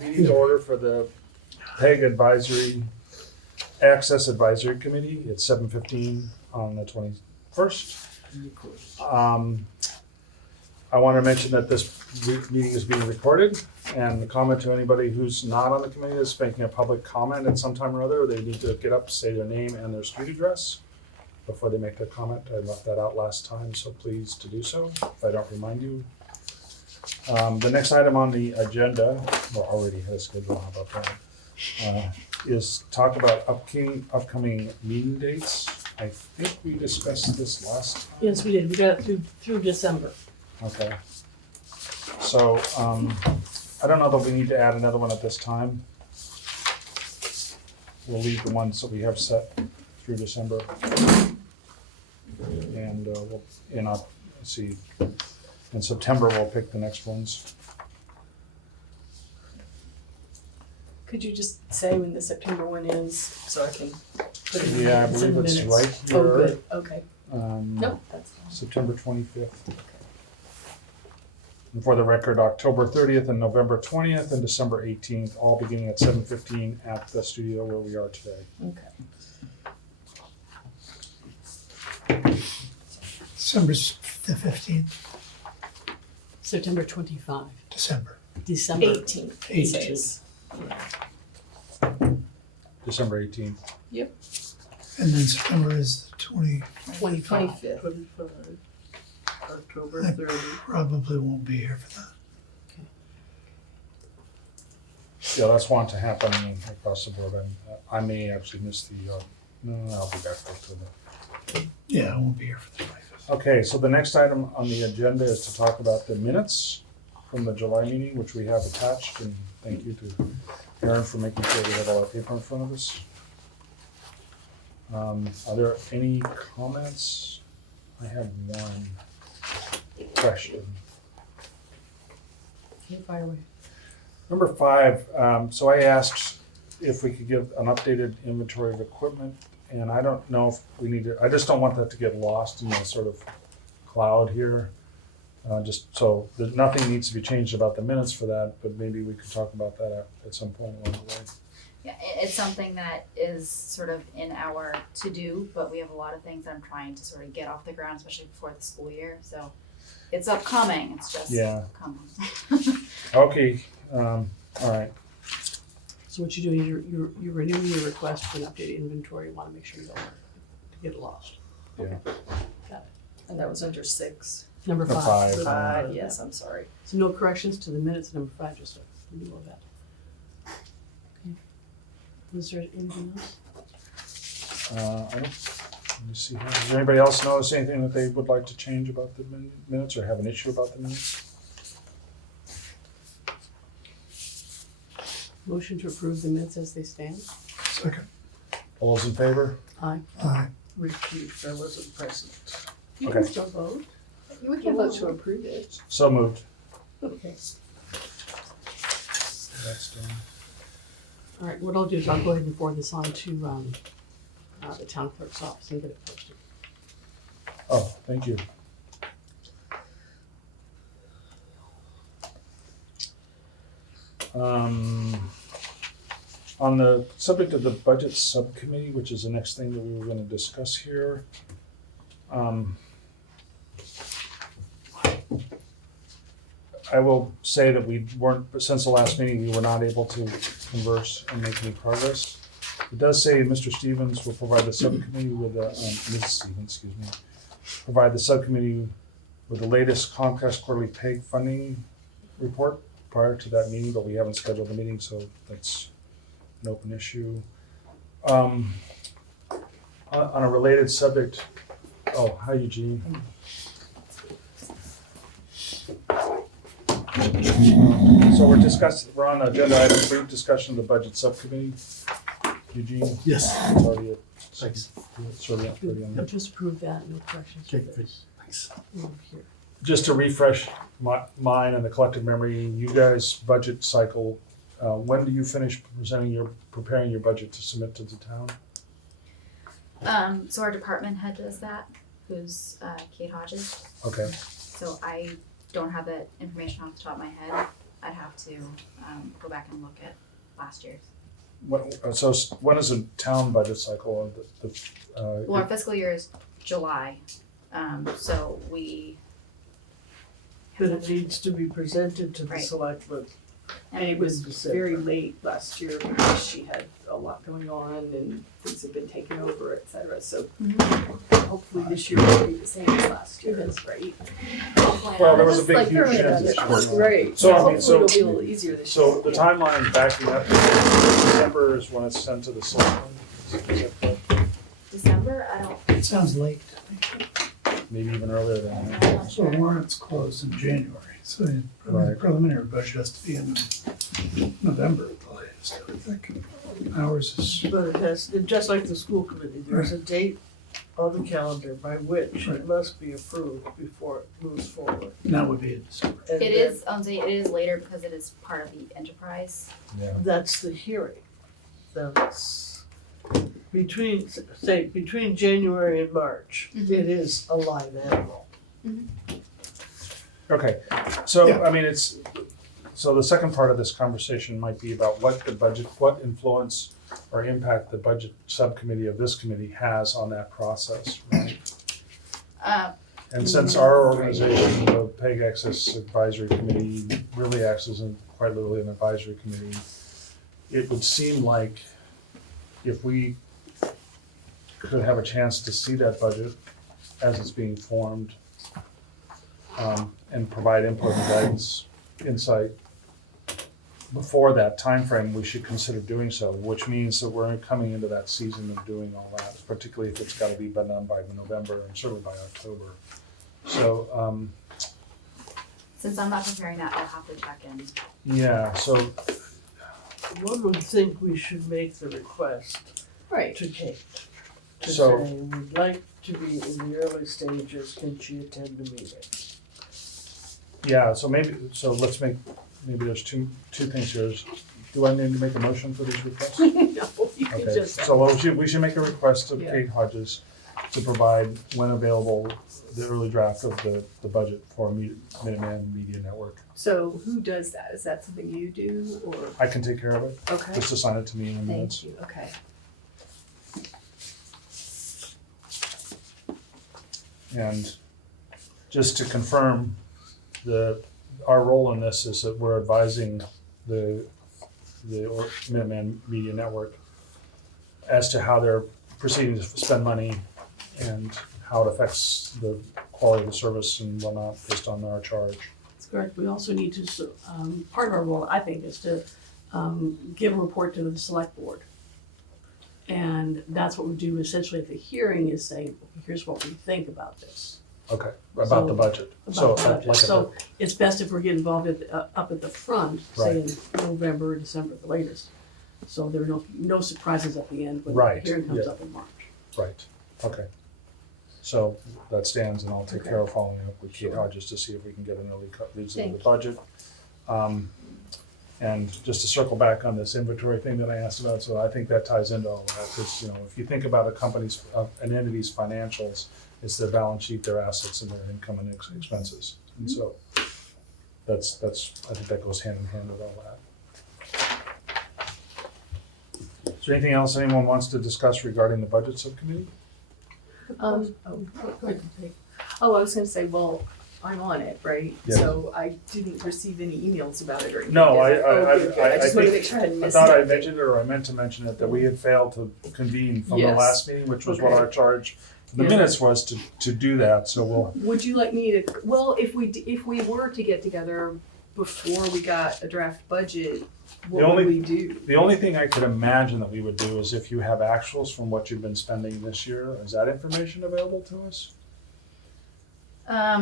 meeting to order for the PEG Access Advisory Committee. It's 7:15 on the 21st. I want to mention that this meeting is being recorded, and the comment to anybody who's not on the committee that's making a public comment at some time or other, they need to get up, say their name and their street address before they make their comment. I left that out last time, so please to do so if I don't remind you. The next item on the agenda, well, already had a schedule, how about that, is talk about upcoming meeting dates. I think we discussed this last time. Yes, we did. We got it through December. Okay. So, I don't know that we need to add another one at this time. We'll leave the ones that we have set through December. And let's see, in September, we'll pick the next ones. Could you just say when the September one is, so I can put it in Yeah, I it's in believe the it's minutes? right here. Oh, good, okay. Um, Nope, that's fine. September 25th. And for the record, October 30th and November 20th and December 18th, all beginning at 7:15 at the studio where we are today. Okay. December's the 15th, September 25. December. December 18th, it 18th. says. December 18th. And then September is the 25. 25th. 25, October I 30. probably won't be here for that. Yeah, that's want to happen across the board. I may actually miss the, no, I'll be back for October. Yeah, I won't be here for the 25th. Okay, so the next item on the agenda is to talk about the minutes from the July meeting, which we have attached, and thank you to Aaron for making sure we have all our paper in front of us. Are there any comments? I have one question. Okay, fire away. Number 5, so I asked if we could give an updated inventory of equipment, and I don't know if we need to, I just don't want that to get lost in the sort of cloud here. Just so, nothing needs to be changed about the minutes for that, but maybe we could talk about that at some point along the way. Yeah, it's something that is sort of in our to-do, but we have a lot of things that I'm trying to sort of get off the ground, especially before the school year, so it's upcoming, it's just Yeah. coming. Okay, all right. So what you're doing, you're renewing your request for an updated inventory. You want to make sure you don't get it lost. Yeah. And that was under 6. Number Number 5. 5. 5, yes, I'm sorry. So no corrections to the minutes, number 5, just a renewal of that. Okay. Was there anything else? I don't, let me see here. Does anybody else notice anything that they would like to change about the minutes or have an issue about the minutes? Motion to approve the minutes as they stand? Second. All those in favor? Aye. Aye. Recused, I wasn't present. You Okay. can still vote. We can vote to approve it. So moved. Okay. That's done. All right, what I'll do is I'll go ahead and forward this on to the town clerk's office and get it posted. Oh, thank you. On the subject of the budget subcommittee, which is the next thing that we were gonna discuss here, I will say that we weren't, since the last meeting, we were not able to converse and make any progress. It does say Mr. Stevens will provide the subcommittee with Ms. Stevens, excuse me, provide the subcommittee with the latest Comcast quarterly PEG funding report prior to that meeting, but we haven't scheduled the meeting, so that's an open issue. On a related subject, oh, hi Eugene. So we're on agenda item 3, discussion of the budget subcommittee. Eugene? Yes. It's already Thanks. it's already on there. Just approve that, no corrections. Okay, good. Thanks. Over here. Just to refresh mine and the collective memory, you guys' budget cycle, when do you finish preparing your budget to submit to the town? So our department head does that, who's Kate Hodges, Okay, so I don't have that information off the top of my head. I'd have to, go back and look at last year's. So when is the town budget cycle? Well, our fiscal year is July, so we. But it needs to be presented to the Right. selectmen. And it was very late last year because she had a lot going on and things have been taken over, et cetera, so hopefully this year will be the same as last year, that's great. Well, there was a big Like, huge right, transition. Right, So, I mean, hopefully so- it'll be a little easier this year. So the timeline backing up, December is when it's sent to the selectmen? Is that correct? December, I don't, It sounds late. Maybe even earlier than that. I'm not So sure. the warrant's closed in January, so the Right. preliminary budget has to be in November at the latest, I would think. Ours is, But it has, just like the school committee, there's a date on the calendar by which Right. it must be approved before it moves forward. and that would be in December. And It then is, it is later because it is part of the enterprise. Yeah. That's the hearing. That's between, say, between January and March, Mhm. it is a live animal. Okay, so, Yeah. I mean, so the second part of this conversation might be about what influence or impact the budget subcommittee of this committee has on that process, right? And since our organization, the PEG Access Advisory Committee, really acts as quite literally an advisory committee, it would seem like if we could have a chance to see that budget as it's being formed, and provide input and guidance, insight before that time frame, we should consider doing so, which means that we're coming into that season of doing all that, particularly if it's gotta be done by November and certainly by October. So, Since I'm not preparing that, I'll have to check in. yeah, so, One would think we should make the request Right, to Kate. To So- say, we'd like to be in the early stages, can she attend the meeting? yeah, so maybe there's two things here. Do I need to make a motion for these requests? no, you can Okay, just. so we should make a request of Yeah. Kate Hodges to provide, when available, the early draft of the budget for Minuteman Media Network. So who does that? Is that something you do or? I can take care of it, Okay, just assign it to me in a minute. thank you, okay. And just to confirm, our role in this is that we're advising the Minuteman Media Network as to how they're proceeding to spend money and how it affects the quality of the service and whatnot based on our charge. That's correct. We also need to, part of our role, I think, is to give a report to the select board. And that's what we do essentially at the hearing, is say, here's what we think about this. Okay, about the budget. So, About the budget. like So it's best if we're getting involved up at the front, say in Right. November, December at the latest. So there are no surprises at the end when the Right, hearing comes yeah. up in March. right, okay. So that stands, and I'll take Okay. care of following up with Kate Sure. Hodges to see if we can get an early cut reads of Thank the you. budget. And just to circle back on this inventory thing that I asked about, so I think that ties into all of that, because, if you think about a company's, an entity's financials, it's their balance sheet, their assets, and their income and expenses. And so that's, I think that goes hand in hand with all that. Is there anything else anyone wants to discuss regarding the budget subcommittee? Go ahead. I was gonna say, well, I'm on it, right? Yes. So I didn't receive any emails about it or anything. No, did Oh, good, good. I just wanted to make sure I hadn't I missed thought I anything. mentioned it, or I meant to mention it, that we had failed to convene from the Yes. last meeting, which was what Okay. our charge, the Yeah. minutes was to do that, so we'll, Would you like me to, well, if we were to get together before we got a draft budget, what only- would we do? the only thing I could imagine that we would do is if you have actuals from what you've been spending this year, is that information available to us? I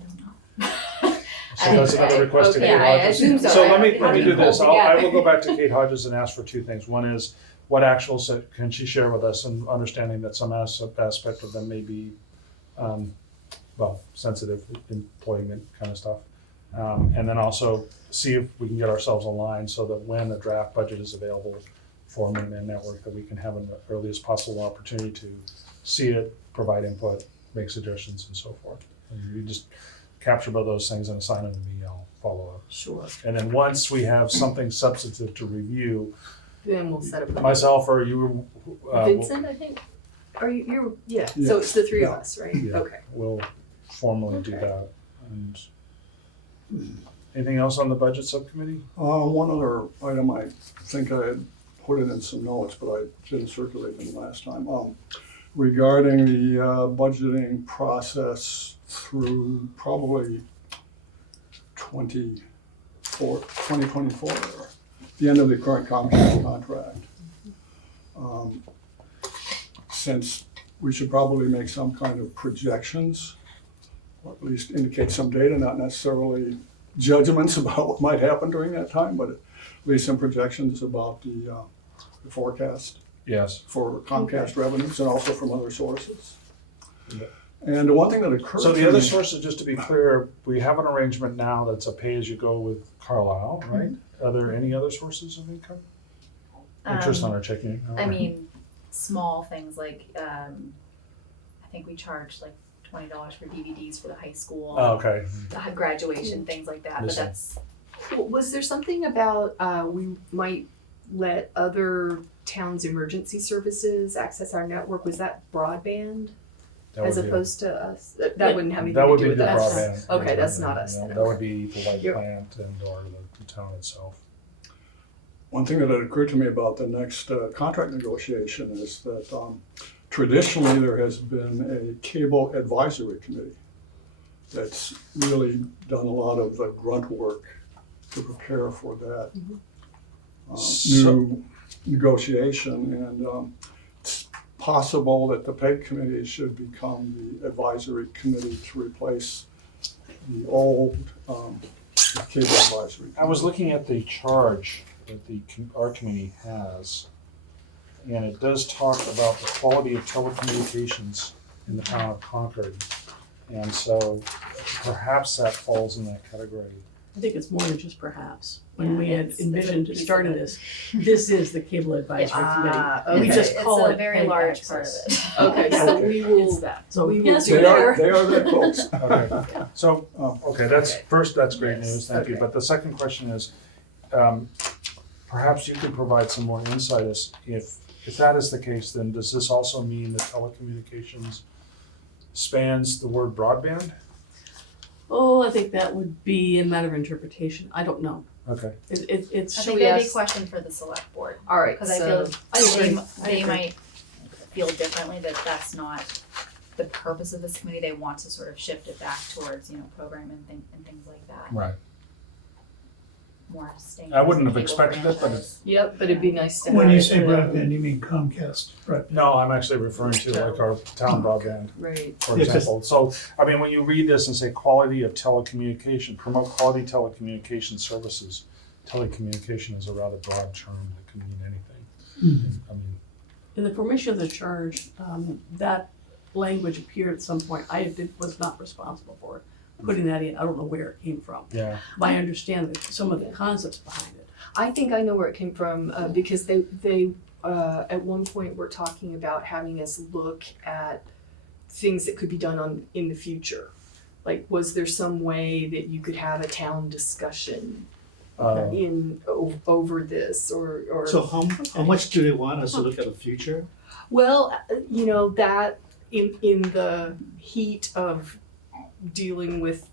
don't know. So that's another request to Okay, Kate yeah, I Hodges. assume so. So let me How do do you pull this, I will together? go back to Kate Hodges and ask for two things. One is, what actuals can she share with us, and understanding that some aspect of them may be, sensitive employment kind of stuff. And then also see if we can get ourselves aligned so that when a draft budget is available for Minuteman Network, that we can have an earliest possible opportunity to see it, provide input, make suggestions and so forth. And you just capture both those things and assign them to me, I'll follow-up. Sure. And then once we have something substantive to review, Then we'll set up. myself or you, Vincent, I think. Are you? Yeah. So Yeah. it's the three of Yeah. us, right? Yeah. Okay. will formally do Okay. that. And anything else on the budget subcommittee? One other item, I think I had put it in some notes, but I didn't circulate them last time. Regarding the budgeting process through probably 2024, the end of the current Comcast contract. Since we should probably make some kind of projections, or at least indicate some data, not necessarily judgments about what might happen during that time, but at least some projections about the forecast Yes. for Comcast revenues and also from other sources. Yeah. And the one thing that occurred So to the other me- sources, just to be clear, we have an arrangement now that's a pay-as-you-go with Carlisle, right? Are there any other sources of income? Interest on our checking account? I mean, small things like, I think we charge like $20 for DVDs for the high school, Oh, okay. the graduation, things like that, but Listen. that's, Was there something about we might let other towns' emergency services access our network? Was that broadband That as would be- opposed to us? That wouldn't have anything That to would do be with the us. broadband. Okay, that's not us No, then. that would be the light Yep. plant and or the town itself. One thing that had occurred to me about the next contract negotiation is that traditionally there has been a cable advisory committee that's really done a lot of the grunt work to prepare for that new negotiation. And it's possible that the PEG committee should become the advisory committee to replace the old cable advisory. I was looking at the charge that our committee has, and it does talk about the quality of telecommunications in the town of Concord. And so perhaps that falls in that category. I think it's more than just perhaps. When we Yeah, had it's a envisioned piece of starting it. this, this is the cable advisory committee. okay. We just call it's a it very PEG large access. part of it. Okay, so we It's will. that. So we will yes, do you're They that. are, there. they are that close. Okay, so, okay, that's, first, that's great Yes, news, thank you. okay. But the second question is, perhaps you could provide some more insight as if that is the case, then does this also mean that telecommunications spans the word broadband? Oh, I think that would be a matter of interpretation. I don't know. Okay, It's. I Shall think we that'd be a ask- question for the select board, All right. cause I so feel I agree. they might feel differently that that's not the purpose of this committee, they want to sort of shift it back towards, program and things like that, right. more staying. I wouldn't as a have cable expected it, but franchise. Yep, but it'd be nice to have. When you it. say broadband, you mean Comcast, right? No, I'm actually referring to like our town broadband, Right. for Yeah, 'cause- example. So, I mean, when you read this and say quality of telecommunication, promote quality telecommunication services, telecommunication is a rather broad term that can mean anything. I mean, In the formation of the charge, that language appeared at some point. Was not responsible for putting that in. I don't know where it came from. yeah, But I understand some of the concepts behind it. I think I know where it came from because they at one point were talking about having us look at things that could be done in the future. Like, was there some way that you could have a town discussion over this or So how much do they want us to look at the future? well, that in the heat of dealing with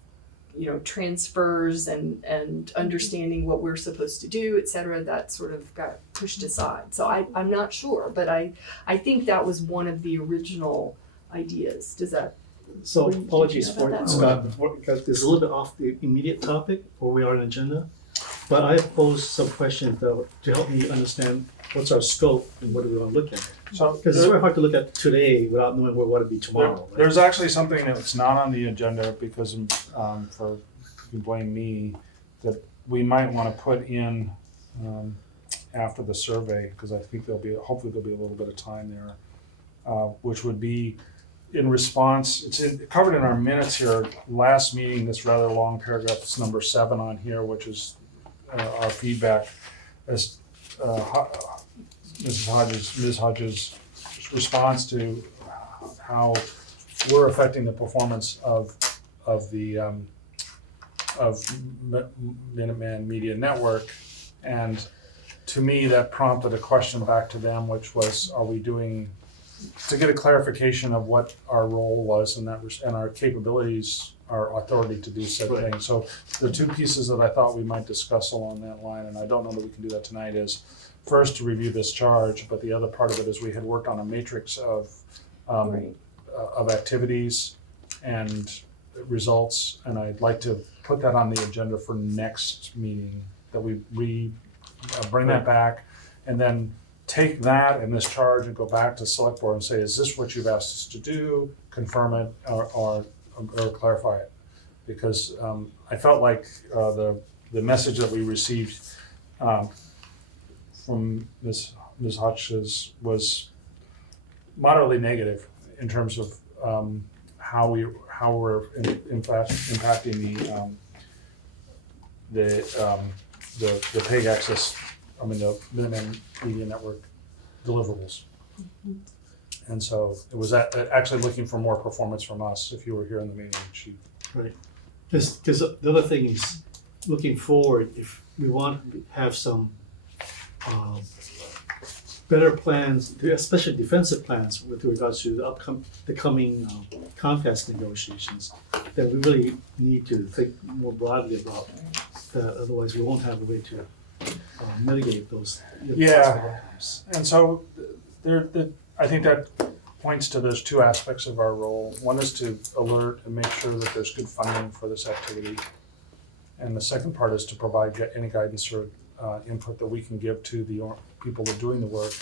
transfers and understanding what we're supposed to do, et cetera, that sort of got pushed aside. So I'm not sure, but I think that was one of the original ideas. Does that? So Did you apologies know about for that? Scott, because this is a little bit off the immediate topic where we are on the agenda. But I posed some questions though to help me understand what's our scope and what do we want to look at. so Because it's very hard to look at today without knowing what it'll be tomorrow. right? there's actually something that's not on the agenda because, for, you can blame me, that we might want to put in, after the survey, because I think hopefully there'll be a little bit of time there, which would be in response, covered in our minutes here, last meeting, this rather long paragraph, it's number 7 on here, which is our feedback as Ms. Hodges' response to how we're affecting the performance of the of Minuteman Media Network. And to me, that prompted a question back to them, which was, are we doing, to get a clarification of what our role was and and our capabilities, our authority to do said Right. thing. So the two pieces that I thought we might discuss along that line, and I don't know that we can do that tonight, is first to review this charge, but the other part of it is we had worked on a matrix of Right. of activities and results, and I'd like to put that on the agenda for next meeting, that we bring that back, and then take that and this charge and go back to select board and say, is this what you've asked us to do? Confirm it or clarify it. Because I felt like the message that we received from Ms. Hutchins was moderately negative in terms of how we're in fact impacting the PEG access, the Minuteman Media Network deliverables. And so it was actually looking for more performance from us. If you were here in the meeting, she. Right. Because the other thing is, looking forward, if we want to have some better plans, especially defensive plans with regards to the coming Comcast negotiations, then we really need to think more broadly about that. Otherwise, we won't have a way to mitigate those Yeah. possible outcomes. And so I think that points to there's two aspects of our role. One is to alert and make sure that there's good funding for this activity. And the second part is to provide any guidance or input that we can give to the people that are doing the work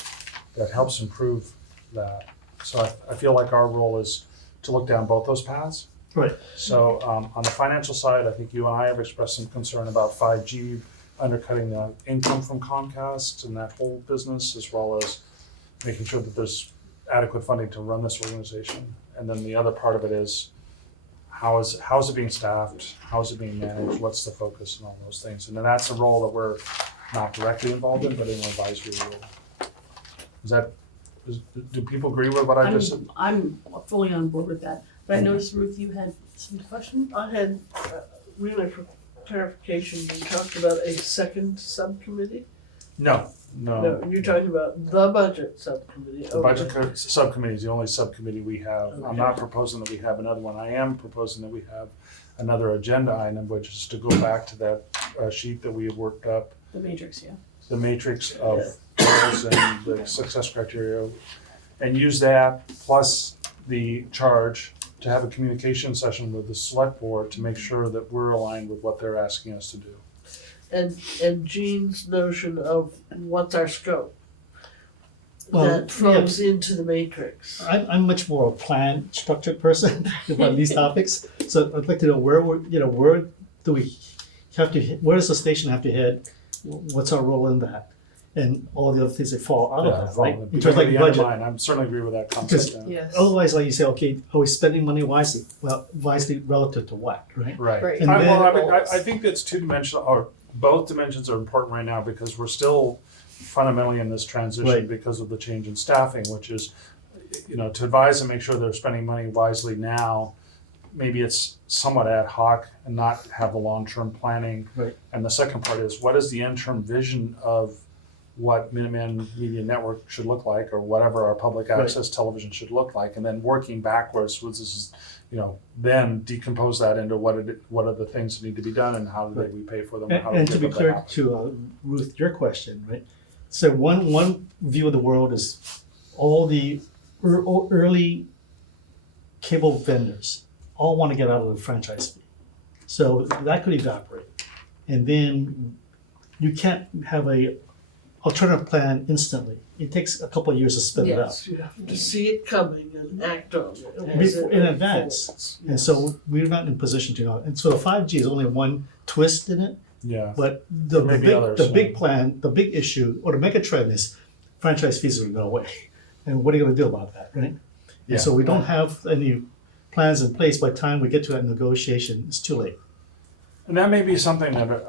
that helps improve that. So I feel like our role is to look down both those paths. Right. So on the financial side, I think you and I have expressed some concern about 5G undercutting the income from Comcast and that whole business, as well as making sure that there's adequate funding to run this organization. And then the other part of it is how is it being staffed? How is it being managed? What's the focus and all those things? And then that's a role that we're not directly involved in, but in an advisory role. Do people agree with what I just said? I'm fully on board with that, but I noticed, Ruth, you had some question? I had, really for clarification, you talked about a second subcommittee? No. No, you're talking about the budget subcommittee. The budget subcommittee is the only subcommittee we have. I'm not proposing that we have another one. I am proposing that we have another agenda item, which is to go back to that sheet that we had worked up, The matrix, yeah. the matrix of goals and the success criteria, and use that plus the charge to have a communication session with the select board to make sure that we're aligned with what they're asking us to do. And Jean's notion of what's our scope Well, that flows into the matrix. I'm much more a plan structured person about these topics. So I'd like to know where do we have to, where does the station have to head? What's our role in that? And all the other things that fall out of that, right? In terms of like budget. I certainly agree with that concept. Because Yes. otherwise, like you say, okay, are we spending money wisely? Well, wisely relative to what, right? Right. Right. And I think that's two-dimensional, or both dimensions are important right now because we're still fundamentally in this transition Right. because of the change in staffing, which is, to advise and make sure they're spending money wisely now. Maybe it's somewhat ad hoc and not have the long-term planning. Right. And the second part is, what is the interim vision of what Minuteman Media Network should look like, or whatever our public access television should look like, and then working backwards, which is, then decompose that into what are the things that need to be done and how do we pay for them. How do And we to be make that clear happen. to Ruth, your question, right? So one view of the world is all the early cable vendors all want to get out of the franchise fee. So that could evaporate. And then you can't have a alternative plan instantly. It takes a couple of years to spin it out. Yes, you have to see it coming and act on it. as it In advance. unfolds. And so we're not in a position to know. And so the 5G is only one twist in it. Yeah. But the There may be big, others, the yeah. big plan, the big issue, or the mega trend is franchise fees are gonna go away. And what are you gonna do about that, right? Yeah. And so we don't have any plans in place. By the time we get to that negotiation, it's too late. And that may be something that,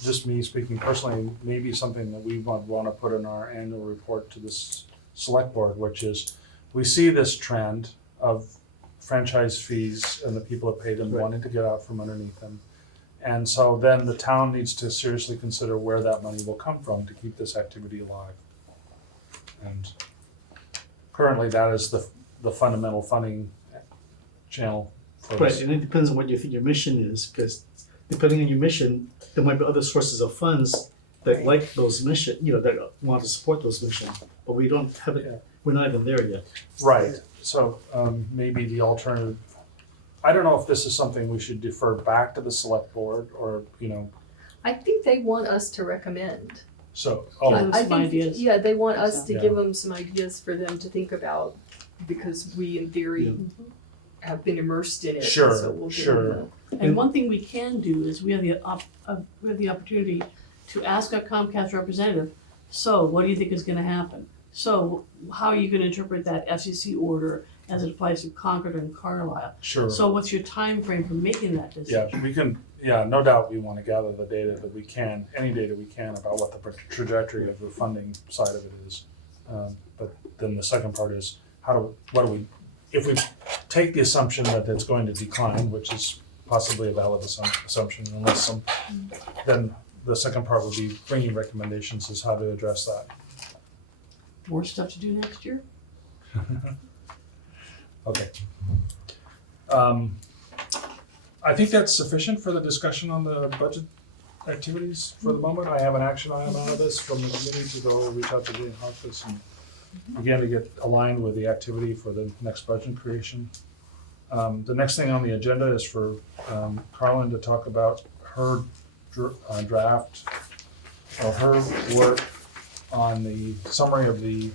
just me speaking personally, may be something that we want to put in our annual report to this select board, which is, we see this trend of franchise fees and the people that pay them Right. wanting to get out from underneath them. And so then the town needs to seriously consider where that money will come from to keep this activity alive. And currently, that is the fundamental funding channel for Right, this. and it depends on what you think your mission is, because depending on your mission, there might be other sources of funds that Right. like those mission, that want to support those missions, but we don't have Yeah. it, we're not even there yet. Right, so maybe the alternative, I don't know if this is something we should defer back to the select board or, I think they want us to recommend. so, Give oh, them I some think, ideas. yeah, they want us to Yeah. give them some ideas for them to think about, because we in theory have been immersed in it, Sure, so we'll give sure. them And one thing we can do is we have the opportunity to ask our Comcast representative, so what do you think is gonna happen? So how are you gonna interpret that FCC order as it applies to Concord and Carlisle? sure. So what's your time frame for making that decision? Yeah, we can, no doubt we want to gather the data that we can, any data we can about what the trajectory of the funding side of it is. But then the second part is, if we take the assumption that it's going to decline, which is possibly a valid assumption then the second part would be bringing recommendations as how to address that. More stuff to do next year? Okay. I think that's sufficient for the discussion on the budget activities for the moment. I have an action item out of this from the committee to go reach out to Jane Harkness and again to get aligned with the activity for the next budget creation. The next thing on the agenda is for Carlin to talk about her draft or her work on the summary of the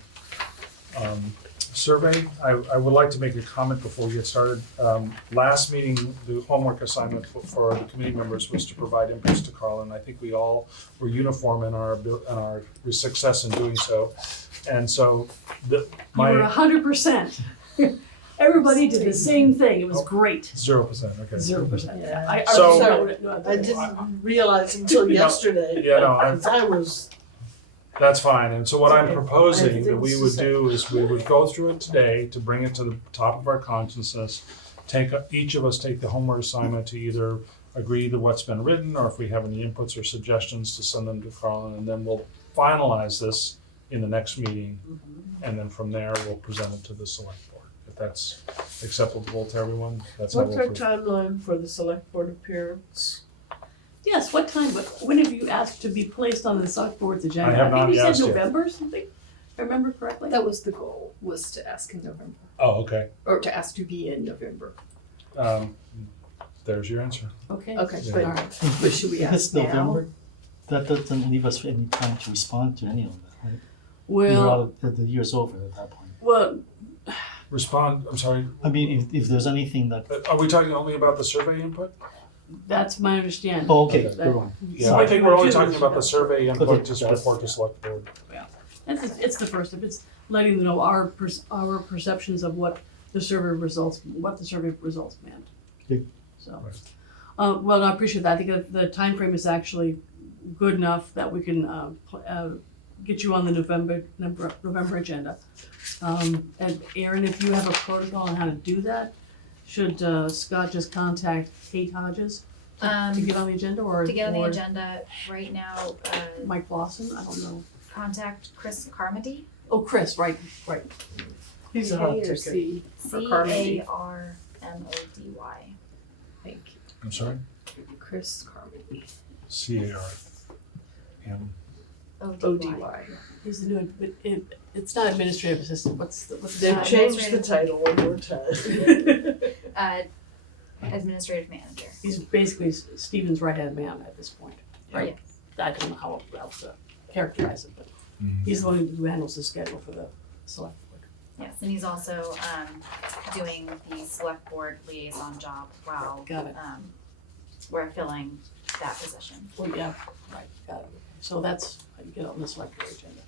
survey. I would like to make a comment before we get started. Last meeting, the homework assignment for the committee members was to provide inputs to Carlin. I think we all were uniform in our success in doing so. And so You were 100%. Everybody did the same thing. It was great. 0%, okay. 0%. Yeah. I So- I didn't realize until Yeah. yesterday, Yeah, no, because I was, That's fine, and so what I'm Okay. proposing that we would I think do is we would go through it today to bring it to the top of our consciousness. Each of us take the homework assignment to either agree to what's been written, or if we have any inputs or suggestions to send them to Carlin, and then we'll finalize this in the next meeting. And then from there, we'll present it to the select board. If that's acceptable to everyone, that's how what's we'll. our timeline for the select board appearance? Yes, what time, when have you asked to be placed on the select board's agenda? I have not think you asked said yet. November or something, if I remember correctly. That was the goal, was to ask in November, Oh, okay. or to ask to be in November. There's your answer. Okay. Okay, Yeah. but, Alright. but should we If it's ask now? November, that doesn't leave us any time to respond to any of that, right? Well, The year's over at that point. well, Respond, I'm sorry, I mean, if there's anything that, are we talking only about the survey input? that's my understanding. oh, okay, Okay. never mind. Yeah, I think we're only talking about the That's survey input Okay. to report to select board. It's the first step. It's letting them know our perceptions of what the survey results meant. Okay. So, Right. well, I appreciate that. I think that the timeframe is actually good enough that we can get you on the November agenda. And Aaron, if you have a protocol on how to do that, should Scott just contact Kate Hodges to get on the agenda, or To get on the or agenda right now, Mike Lawson? I don't know. contact Chris Carmody, Oh, Chris, right. He's a hot K or ticket. C for Carmody? CARMODY. Thank you. I'm sorry? Chris Carmody, CARM. ODY. He's the new, it's not administrative assistant. What's the They've Uh, changed the title one more time. Administrative manager. He's basically Stephen's right-hand man at this point, right? Yeah. I don't know how else to characterize it, but he's the one who handles the schedule for the select board. Yes, and he's also doing the select board liaison job while Got it. we're filling that position. Oh, yeah, right, got it. So that's how you get on the select board agenda.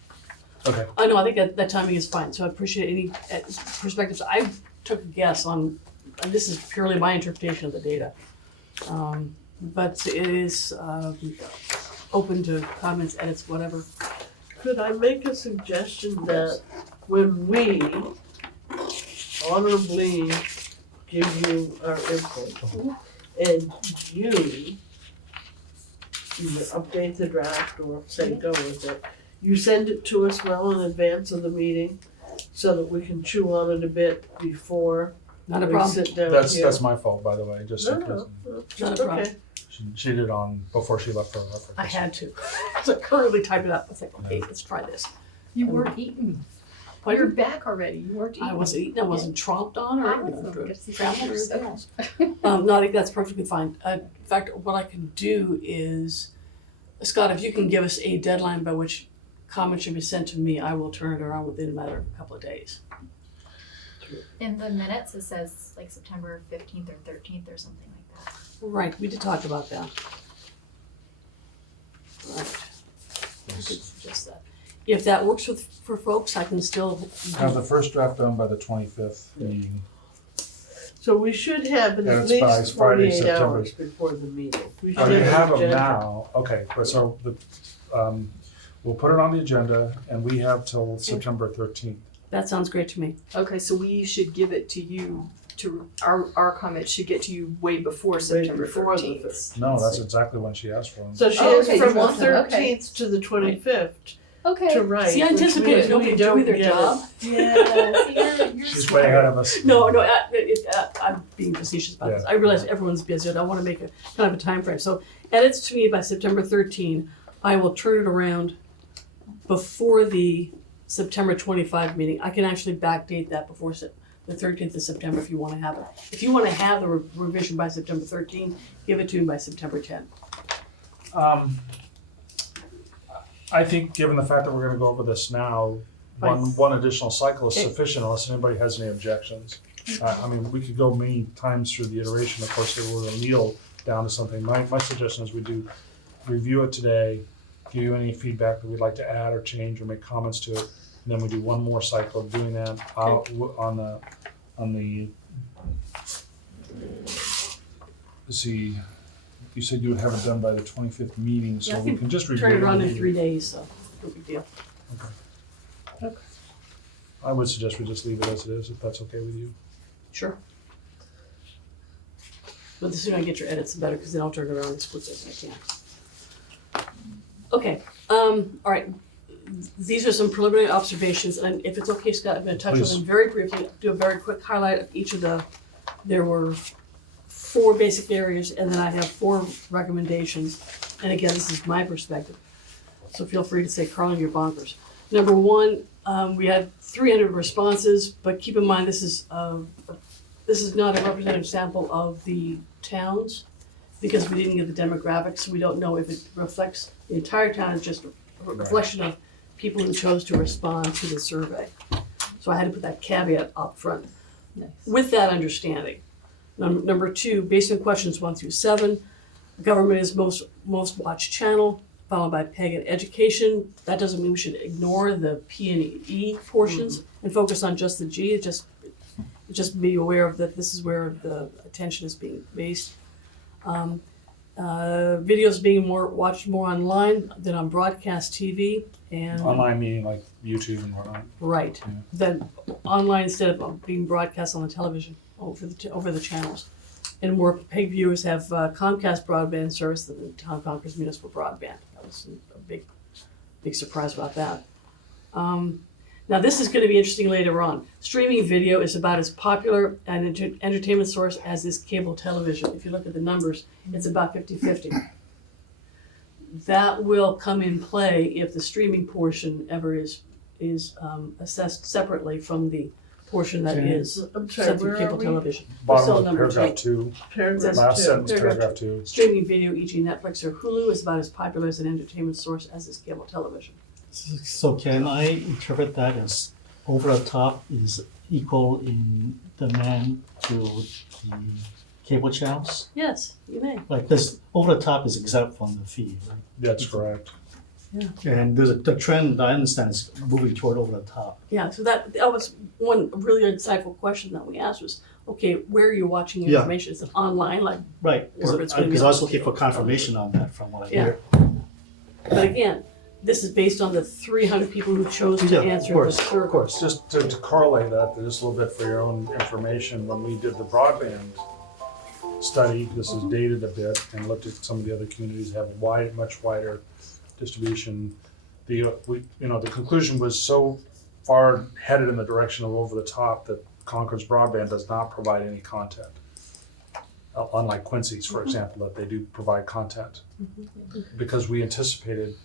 Okay. I know, I think that timing is fine, so I appreciate any perspectives. I took a guess on, and this is purely my interpretation of the data. But it is open to comments, edits, whatever. Could I make a suggestion that when we honorably give you our input and you either update the draft or say go with it. You send it to us well in advance of the meeting so that we can chew on it a bit before Not a we problem. sit down That's here. that's my fault, by the way. Just No, because no, Not a problem. okay. she did it on before she left for Africa. I had to. So I currently type it up. I was like, okay, let's try this. You weren't eating. What You're back already. You weren't eating. I wasn't eating, I wasn't tromped on or I you know, wasn't getting trampled or pictures. anything else. No, I think that's perfectly fine. In fact, what I can do is, Scott, if you can give us a deadline by which comments should be sent to me, I will turn it around within a matter of a couple of days. In the minutes, it says like September 15th or 13th or something like that. Right, we did talk about that. Right. I could suggest that. If that works for folks, I can still. Have the first draft done by the 25th meeting. So we should have it Yeah, at it's by least Friday, 48 September. hours before the meeting. We Oh, should you an have them agenda. now. Okay, but so we'll put it on the agenda, and we have till September 13th. That sounds great to me. Okay, so we should give it to you. To our comment should get to you way before September before the 13th. No, that's exactly when she asked for them. So she Oh, has okay, from you the want them, okay. 13th to the 25th Okay. to write. See, I which anticipated means nobody we doing don't their get it. job. Yeah. You're She's smart. way ahead of us. No, I'm being facetious about this. I realize everyone's busy, and I want to make a kind of a time frame. So edits to me by September 13. I will turn it around before the September 25 meeting. I can actually backdate that before the 13th of September if you want to have it. If you want to have the revision by September 13, give it to me by September 10. I think, given the fact that we're going to go over this now, Fine. one additional cycle is Okay. sufficient unless anybody has any objections. I mean, we could go many times through the iteration. Of course, it will kneel down to something. My suggestion is we do review it today, give you any feedback that we'd like to add or change or make comments to it, and then we do one more cycle of doing that on the. Let's see. You said you would have it done by the 25th meeting, so Yeah, I we can can just review Turn it around in on 3 days, so no big deal. I would suggest we just leave it as it is, if that's okay with you. Sure. But the sooner I get your edits, the better, because then I'll turn it around as quickly as I can. Okay, all right. These are some preliminary observations, and if it's okay, Scott, I'm gonna touch on Please. them very briefly, do a very quick highlight of each of there were 4 basic areas, and then I have 4 recommendations. And again, this is my perspective, so feel free to say, Carlin, you're bonkers. Number 1, we had 300 responses, but keep in mind, this is not a representative sample of the towns, because we didn't get the demographics, so we don't know if it reflects the entire town, it's just a reflection of people who chose to respond to the survey. So I had to put that caveat up front. Nice. With that understanding, number 2, based on questions 1 through 7, government is most watched channel, followed by PEG and education. That doesn't mean we should ignore the P and E portions and focus on just the G. Just be aware of that. This is where the attention is being based. Videos being watched more online than on broadcast TV, and Online meaning like YouTube and whatnot. right, Yeah. then online instead of being broadcast on the television over the channels. And more PEG viewers have Comcast broadband service than Town of Concord's municipal broadband. That was a big surprise about that. Now this is going to be interesting later on. Streaming video is about as popular an entertainment source as is cable television. If you look at the numbers, it's about 50-50. That will come in play if the streaming portion ever is assessed separately from the portion that Okay. is I'm sorry, sent through where are cable we? television. Bottom still of number paragraph 2. 2, Paragraph last 2. sentence, Paragraph paragraph 2. Streaming video, e.g. Netflix or Hulu, is about as popular as an entertainment source as is cable television. So can I interpret that as over the top is equal in demand to the cable channels? Yes, you may. Like this, over the top is exempt from the fee, right? That's correct. And there's the trend I understand is moving toward over the top. Yeah, so that was one really insightful question that we asked was, okay, where are you watching your Yeah. information? Is it online? Like, Right, Or if it's gonna be because I was on- looking for confirmation on that from what I Yeah. hear. but again, this is based on the 300 people who chose to Yeah, of answer the course, survey. of course. Just to correlate that just a little bit for your own information, when we did the broadband study, this is dated a bit, and looked at some of the other communities that have a much wider distribution. The conclusion was so far headed in the direction of over the top that Concord's broadband does not provide any content. Unlike Quincy's, for example, that they do provide content. Because we anticipated,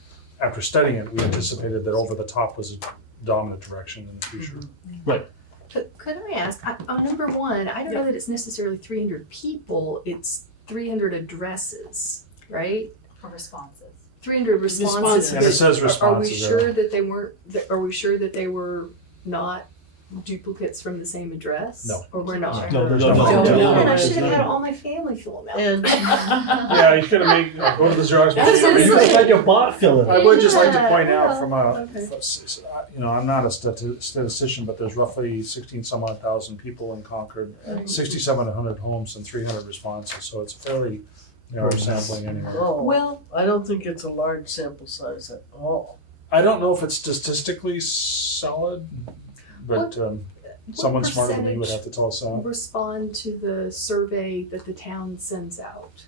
after studying it, we anticipated that over the top was a dominant direction in the future. Could I ask, on number one, I don't know that it's necessarily 300 people, it's 300 addresses, right? For responses. 300 responses. And it says Are we responses there. sure that they weren't, are we sure that they were not duplicates from the same address? No. Or we're not? No. Man, I should have had all my family fill them out. And Yeah, you could have made, go to the Xerox That's machine. just It's like your bot filler. I would just like to Yeah, point out yeah, from okay. I'm not a statistician, but there's roughly 16 some odd thousand people in Concord, 6,700 homes and 300 responses, so it's a fairly narrow sampling anyway. oh, Well, I don't think it's a large sample size at all. I don't know if it's statistically solid, but someone smarter than me would have to tell us that. respond to the survey that the town sends out.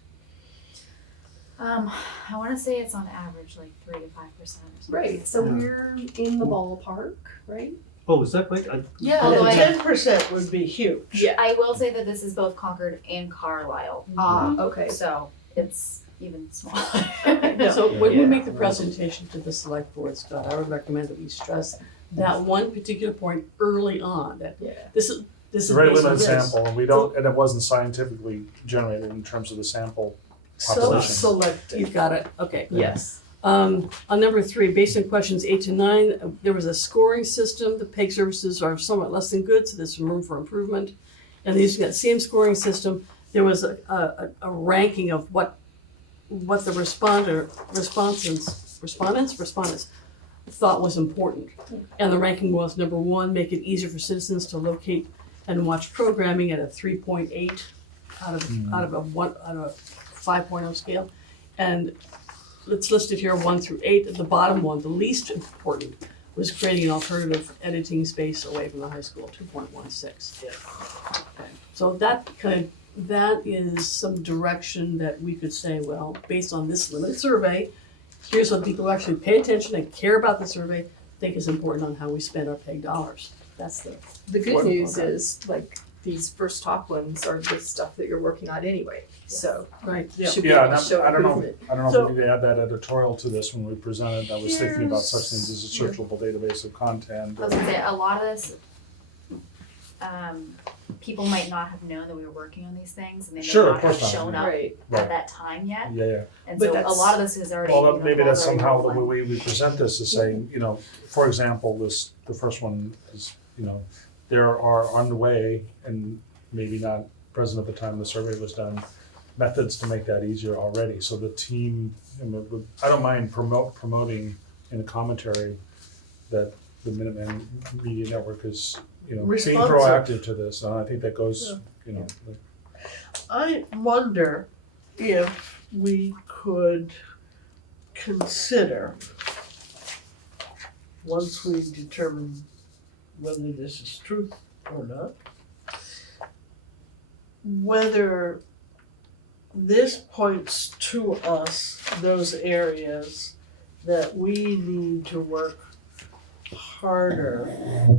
I wanna say it's on average like 3 to 5% or something. Right, so Yeah. we're in the ballpark, right? Oh, is that right? Yeah. Although I- 10% would be huge. Yeah. I will say that this is both Concord and Carlisle, Okay. so it's even smaller. No. So when we Yeah. make the presentation to the select board, Scott, I would recommend that we stress that one particular point early on, that Yeah. this is It's a very based on limited this. sample, and we don't, and it wasn't scientifically generated in terms of the sample population. Self-selected. You've got it, okay. Yes. On number 3, based on questions 8 to 9, there was a scoring system. The PEG services are somewhat less than good, so there's some room for improvement. And using that same scoring system, there was a ranking of what the respondents thought was important. And the ranking was, number 1, make it easier for citizens to locate and watch programming at a 3.8 out of a 5.0 scale. And it's listed here 1 through 8. At the bottom one, the least important, was creating an alternative editing space away from the high school, 2.16. Yeah. Okay. So that is some direction that we could say, well, based on this limited survey, here's what people who actually pay attention and care about the survey think is important on how we spend our PEG dollars. That's the The good important news part. is, like, these first top ones are the stuff that you're working on anyway, so Right. Yeah. should be Yeah, able to and show I don't know, improvement. if we need to add that editorial to this when we present it. I was thinking about such things as a searchable database of content. I was gonna say, a lot of this, people might not have known that we were working on these things, and they may Sure, of not have course not. shown up Right. Right. at that time yet. Yeah. And But so a that's- lot of this is already. Well, you know, maybe that's already somehow the rolling. way we present this is saying, for example, the first one is, there are on the way, and maybe not present at the time the survey was done, methods to make that easier already. So the team, I don't mind promoting in the commentary that the Minuteman Media Network is, being Responsive. proactive to this, and I think that goes, I wonder if we could consider, once we determine whether this is truth or not, whether this points to us those areas that we need to work harder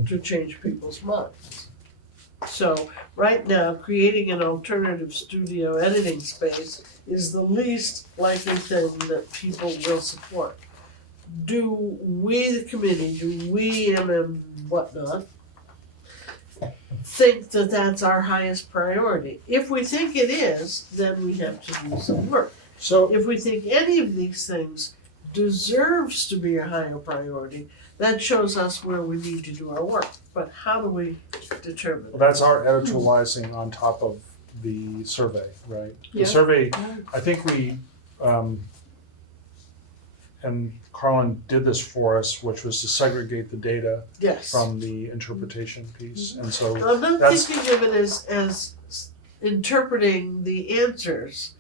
to change people's minds. So right now, creating an alternative studio editing space is the least likely thing that people will support. Do we, the committee, do we, whatnot, think that that's our highest priority? If we think it is, then we have to do some work. So, If we think any of these things deserves to be a higher priority, that shows us where we need to do our work. But how do we determine well, that? that's our editorializing on top of the survey, right? Yeah. The survey, I think we, and Carlin did this for us, which was to segregate the data Yes. from the interpretation piece, and so, I'm not that's- thinking of it as interpreting the answers.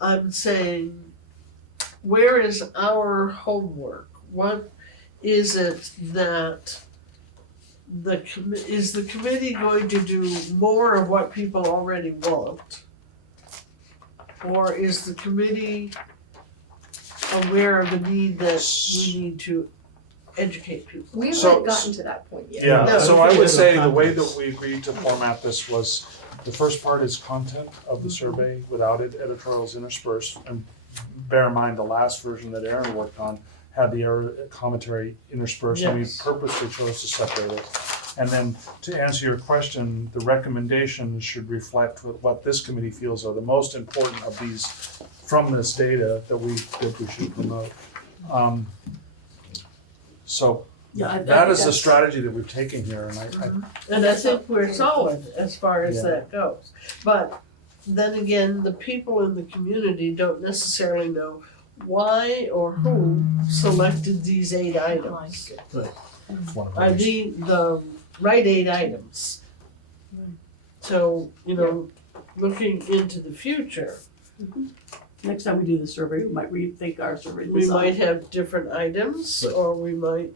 I'm saying, where is our homework? What is it that is the committee going to do more of what people already want? Or is the committee aware of the need that we need to educate people? We So- haven't gotten to that point yet. Yeah, No, so I I think would it's say a the way that context. we agreed to format this was, the first part is content of the survey without editorials interspersed. And bear in mind, the last version that Aaron worked on had the commentary interspersed, and we Yes. purposely chose to separate it. And then to answer your question, the recommendations should reflect what this committee feels are the most important of these, from this data that we should promote. So Yeah, I that think is the that's- strategy that we've taken here, and I And I think we're solid as far as Yeah. that goes. But then again, the people in the community don't necessarily know why or who selected these 8 items. it's one of Are those. the right 8 items? So, looking into the future, Next time we do the survey, we might rethink our survey we design. might have different items Right. or we might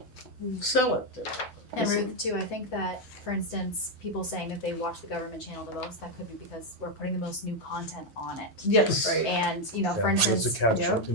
sell it different. And Ruth too, I think that, for instance, people saying that they watch the government channel the most, that could be because we're putting the most new content on it. Yes. Right. And, for Yeah, it's instance, a catch, yeah. it's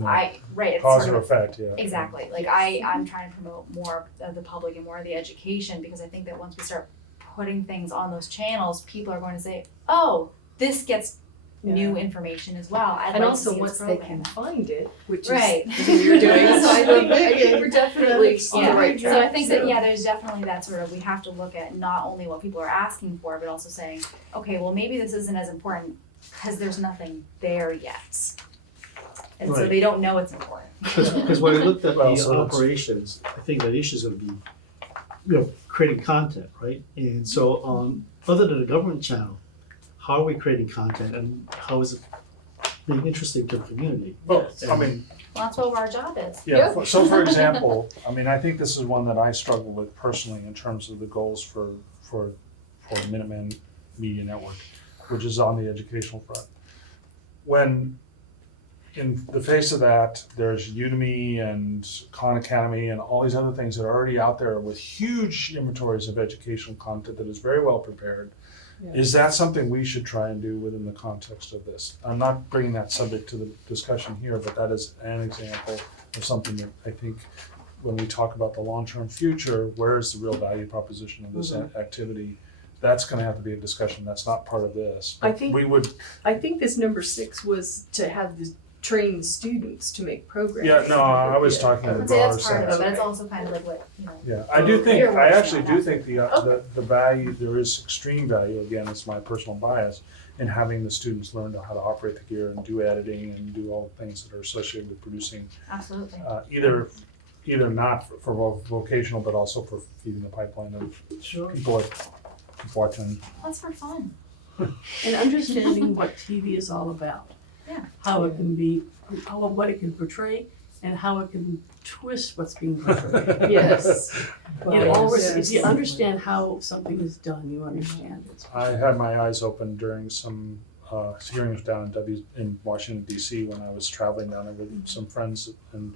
cause sort or of effect, yeah. exactly, like I'm trying to promote more of the public and more of the education, because I think that once we start putting things on those channels, people are going to say, oh, this gets new information as well. I'd And like also to see once this they program. can find it, which is Right. the thing you're doing, so I think we're definitely on the Yeah, right track. so I think that, there's definitely that sort of, we have to look at not only what people are asking for, but also saying, okay, well, maybe this isn't as important because there's nothing there yet. And so Right. they don't know it's important. Because when I looked at Well, the so it's- operations, I think the issue is gonna be, creating content, right? And so, other than the government channel, how are we creating content and how is it being interesting to the community? Well, I mean, Well, that's what our job is. yeah, so for example, I think this is one that I struggle with personally in terms of the goals for Minuteman Media Network, which is on the educational front. When in the face of that, there's Udemy and Khan Academy and all these other things that are already out there with huge inventories of educational content that is very well prepared. Yeah. Is that something we should try and do within the context of this? I'm not bringing that subject to the discussion here, but that is an example of something that I think when we talk about the long-term future, where is the real value proposition of this activity? That's gonna have to be a discussion, that's not part of this. I But think- we would, I think this number 6 was to have the train students to make programs. yeah, no, I was talking in a I'd say broader that's part of it, sense. but it's also kind of like what, Yeah, I do think, You're I working actually on do that. think the value, there is extreme value, again, it's my personal bias, in having the students learn how to operate the gear and do editing and do all the things that are associated with producing, absolutely. either not for vocational, but also for feeding the pipeline of Sure. people watching. That's for fun. And understanding what TV is all about. Yeah. How it can be, what it can portray, and how it can twist what's being portrayed. Yes. It always, if Yes. you understand how something is done, you understand it. I had my eyes open during some hearings down in Washington DC when I was traveling down there with some friends, and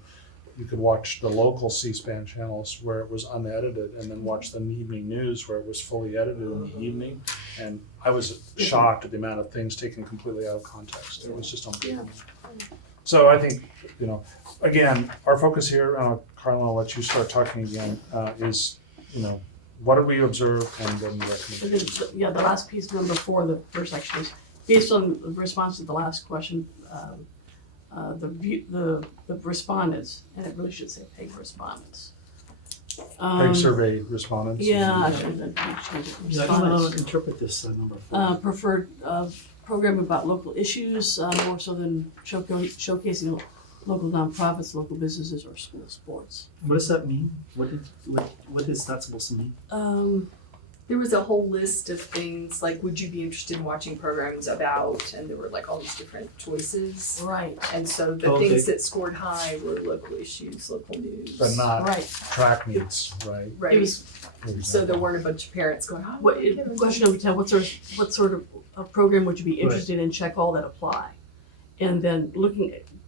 you could watch the local C-SPAN channels where it was unedited, and then watch the evening news where it was fully edited in the evening. And I was shocked at the amount of things taken completely out of context. It was just unbelievable. So I think, again, our focus here, Carla, I'll let you start talking again, is, what did we observe and then the But recommendations. then, the last piece, number 4, the first section is, based on the response to the last question, the respondents, and it really should say PEG respondents. Peg survey respondents. Yeah, I should have changed it. Yeah, I don't know how Respondents. to interpret this number 4. Preferred program about local issues, more so than showcasing local nonprofits, local businesses, or school sports. What does that mean? What is that supposed to mean? There was a whole list of things like, would you be interested in watching programs about, and there were like all these different choices. Right, And so the Okay. things that scored high were local issues, local news. But not right. track meets, right? It Right, was, For so example. there weren't a bunch of parents going, oh, what, question number 10, what sort of a program would you be Right. interested in? Check all that apply. And then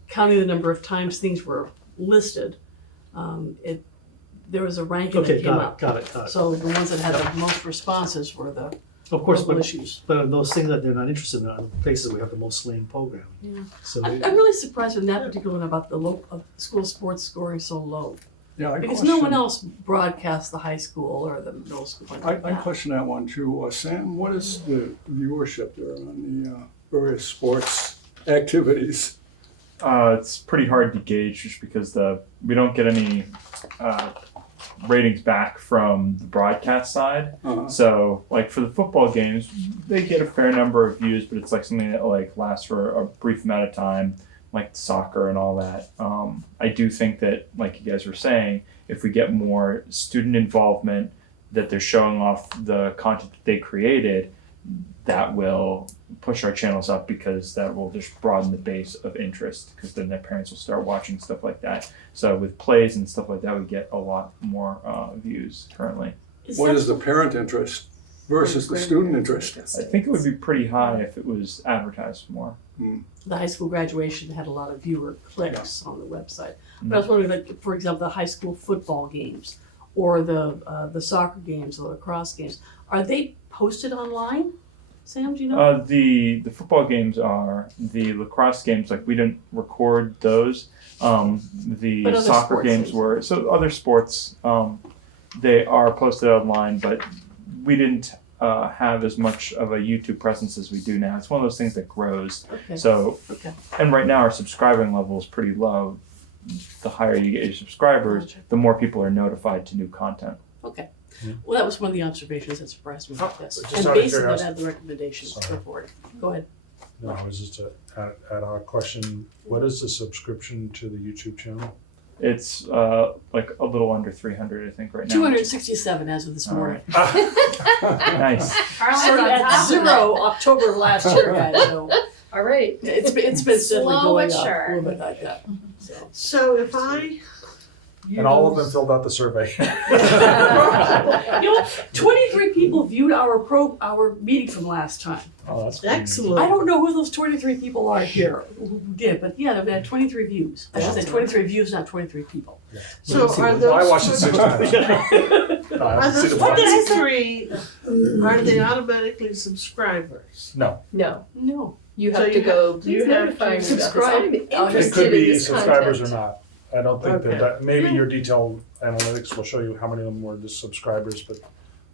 counting the number of times things were listed, there was a ranking that Okay, came got up. it. So the ones that had the most responses were the Of course, local but, issues. but those things that they're not interested in are the places we have the most slaying programming. Yeah. So I'm really surprised in that particular one about the school sports scoring so low. Yeah, I Because no one question, else broadcasts the high school or the middle school. Like I that. question that one too. Sam, what is the viewership there on the various sports activities? It's pretty hard to gauge just because we don't get any ratings back from the broadcast side. So like for the football games, they get a fair number of views, but it's like something that like lasts for a brief amount of time, like soccer and all that. I do think that, like you guys were saying, if we get more student involvement, that they're showing off the content that they created, that will push our channels up because that will just broaden the base of interest because then their parents will start watching stuff like that. So with plays and stuff like that, we get a lot more views currently. What is the parent interest versus the student interest? I think it would be pretty high if it was advertised more. The high school graduation had a lot of viewer clicks on the website. But I was wondering, like, for example, the high school football games or the soccer games, the lacrosse games, are they posted online? Sam, do you know? The football games are. The lacrosse games, like we didn't record those. The But other soccer sports games things. were. So other sports, they are posted online, but we didn't have as much of a YouTube presence as we do now. It's one of those things that grows. Okay. So, Okay. and right now our subscribing level is pretty low. The higher you get your subscribers, Gotcha. the more people are notified to new content. Okay. Yeah. Well, that was one of the observations that surprised me about this. Just And out of basically, that curiosity- had the recommendations Sorry. for it. Go ahead. No, it was just a ad hoc question. What is the subscription to the YouTube channel? It's like a little under 300, I think, right now. 267 as of this morning. Nice. Carly's Started on at top of it. 0 October of last year, guys, so All right. it's been steadily Slow going but up, sure. a little bit like that, so. So if I And all of them filled out the survey. You know, 23 people viewed our meeting from last time. Oh, that's pretty neat. Excellent. I don't know who those 23 people are here who did, but yeah, they had 23 views. I should say 23 views, not 23 people. So are Well, I watched it those, 6 times. No, I are haven't seen those it once. 23, are they automatically subscribers? No, No, No. you So have to you go, have- please you have notify me to about this. subscribe. I'm It it interested could in be this subscribers or content. not. I don't think Okay. that maybe your detailed analytics will show you how many of them were just subscribers, but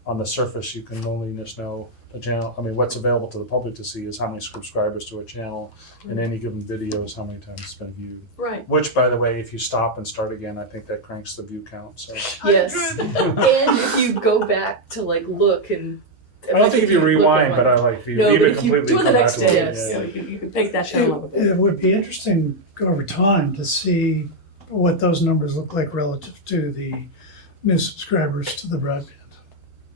on the surface, you can only just know the channel. I mean, what's available to the public to see is how many subscribers to a channel and any given video is how many times it's been viewed. Right. Which, by the way, if you stop and start again, I think that cranks the view count, so. Yes. And if you go back to like look and. I don't think if you look at rewind, one- but I like, if you No, leave but it if you completely, Do it the come back next to day. it. Yes. Yeah. You can take that channel up a bit. It would be interesting over time to see what those numbers look like relative to the new subscribers to the broadband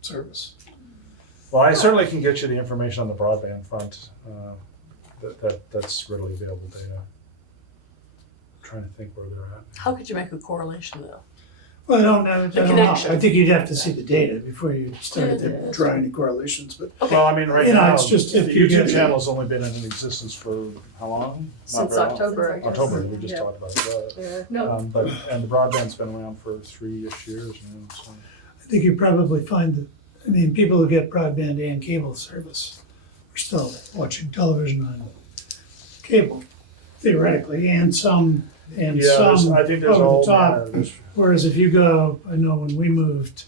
service. Well, I certainly can get you the information on the broadband front. That's readily available data. I'm trying to think where they're at. How could you make a correlation though? Well, I don't know. connection. I think you'd have to see the data before you started Yeah, to yeah. draw any correlations, but Well, I mean, right You know, now, it's just the if you YouTube get- channel's only been in existence for how long? Not Since very long. October, I guess. October, we just Yeah. talked about that. Yeah. No, But, and the broadband's been around for 3-ish years now, so. I think you probably find that, I mean, people who get broadband and cable service are still watching television on cable, theoretically, and some Yeah, I think there's over all the top. manner. There's- Whereas if you go, I know when we moved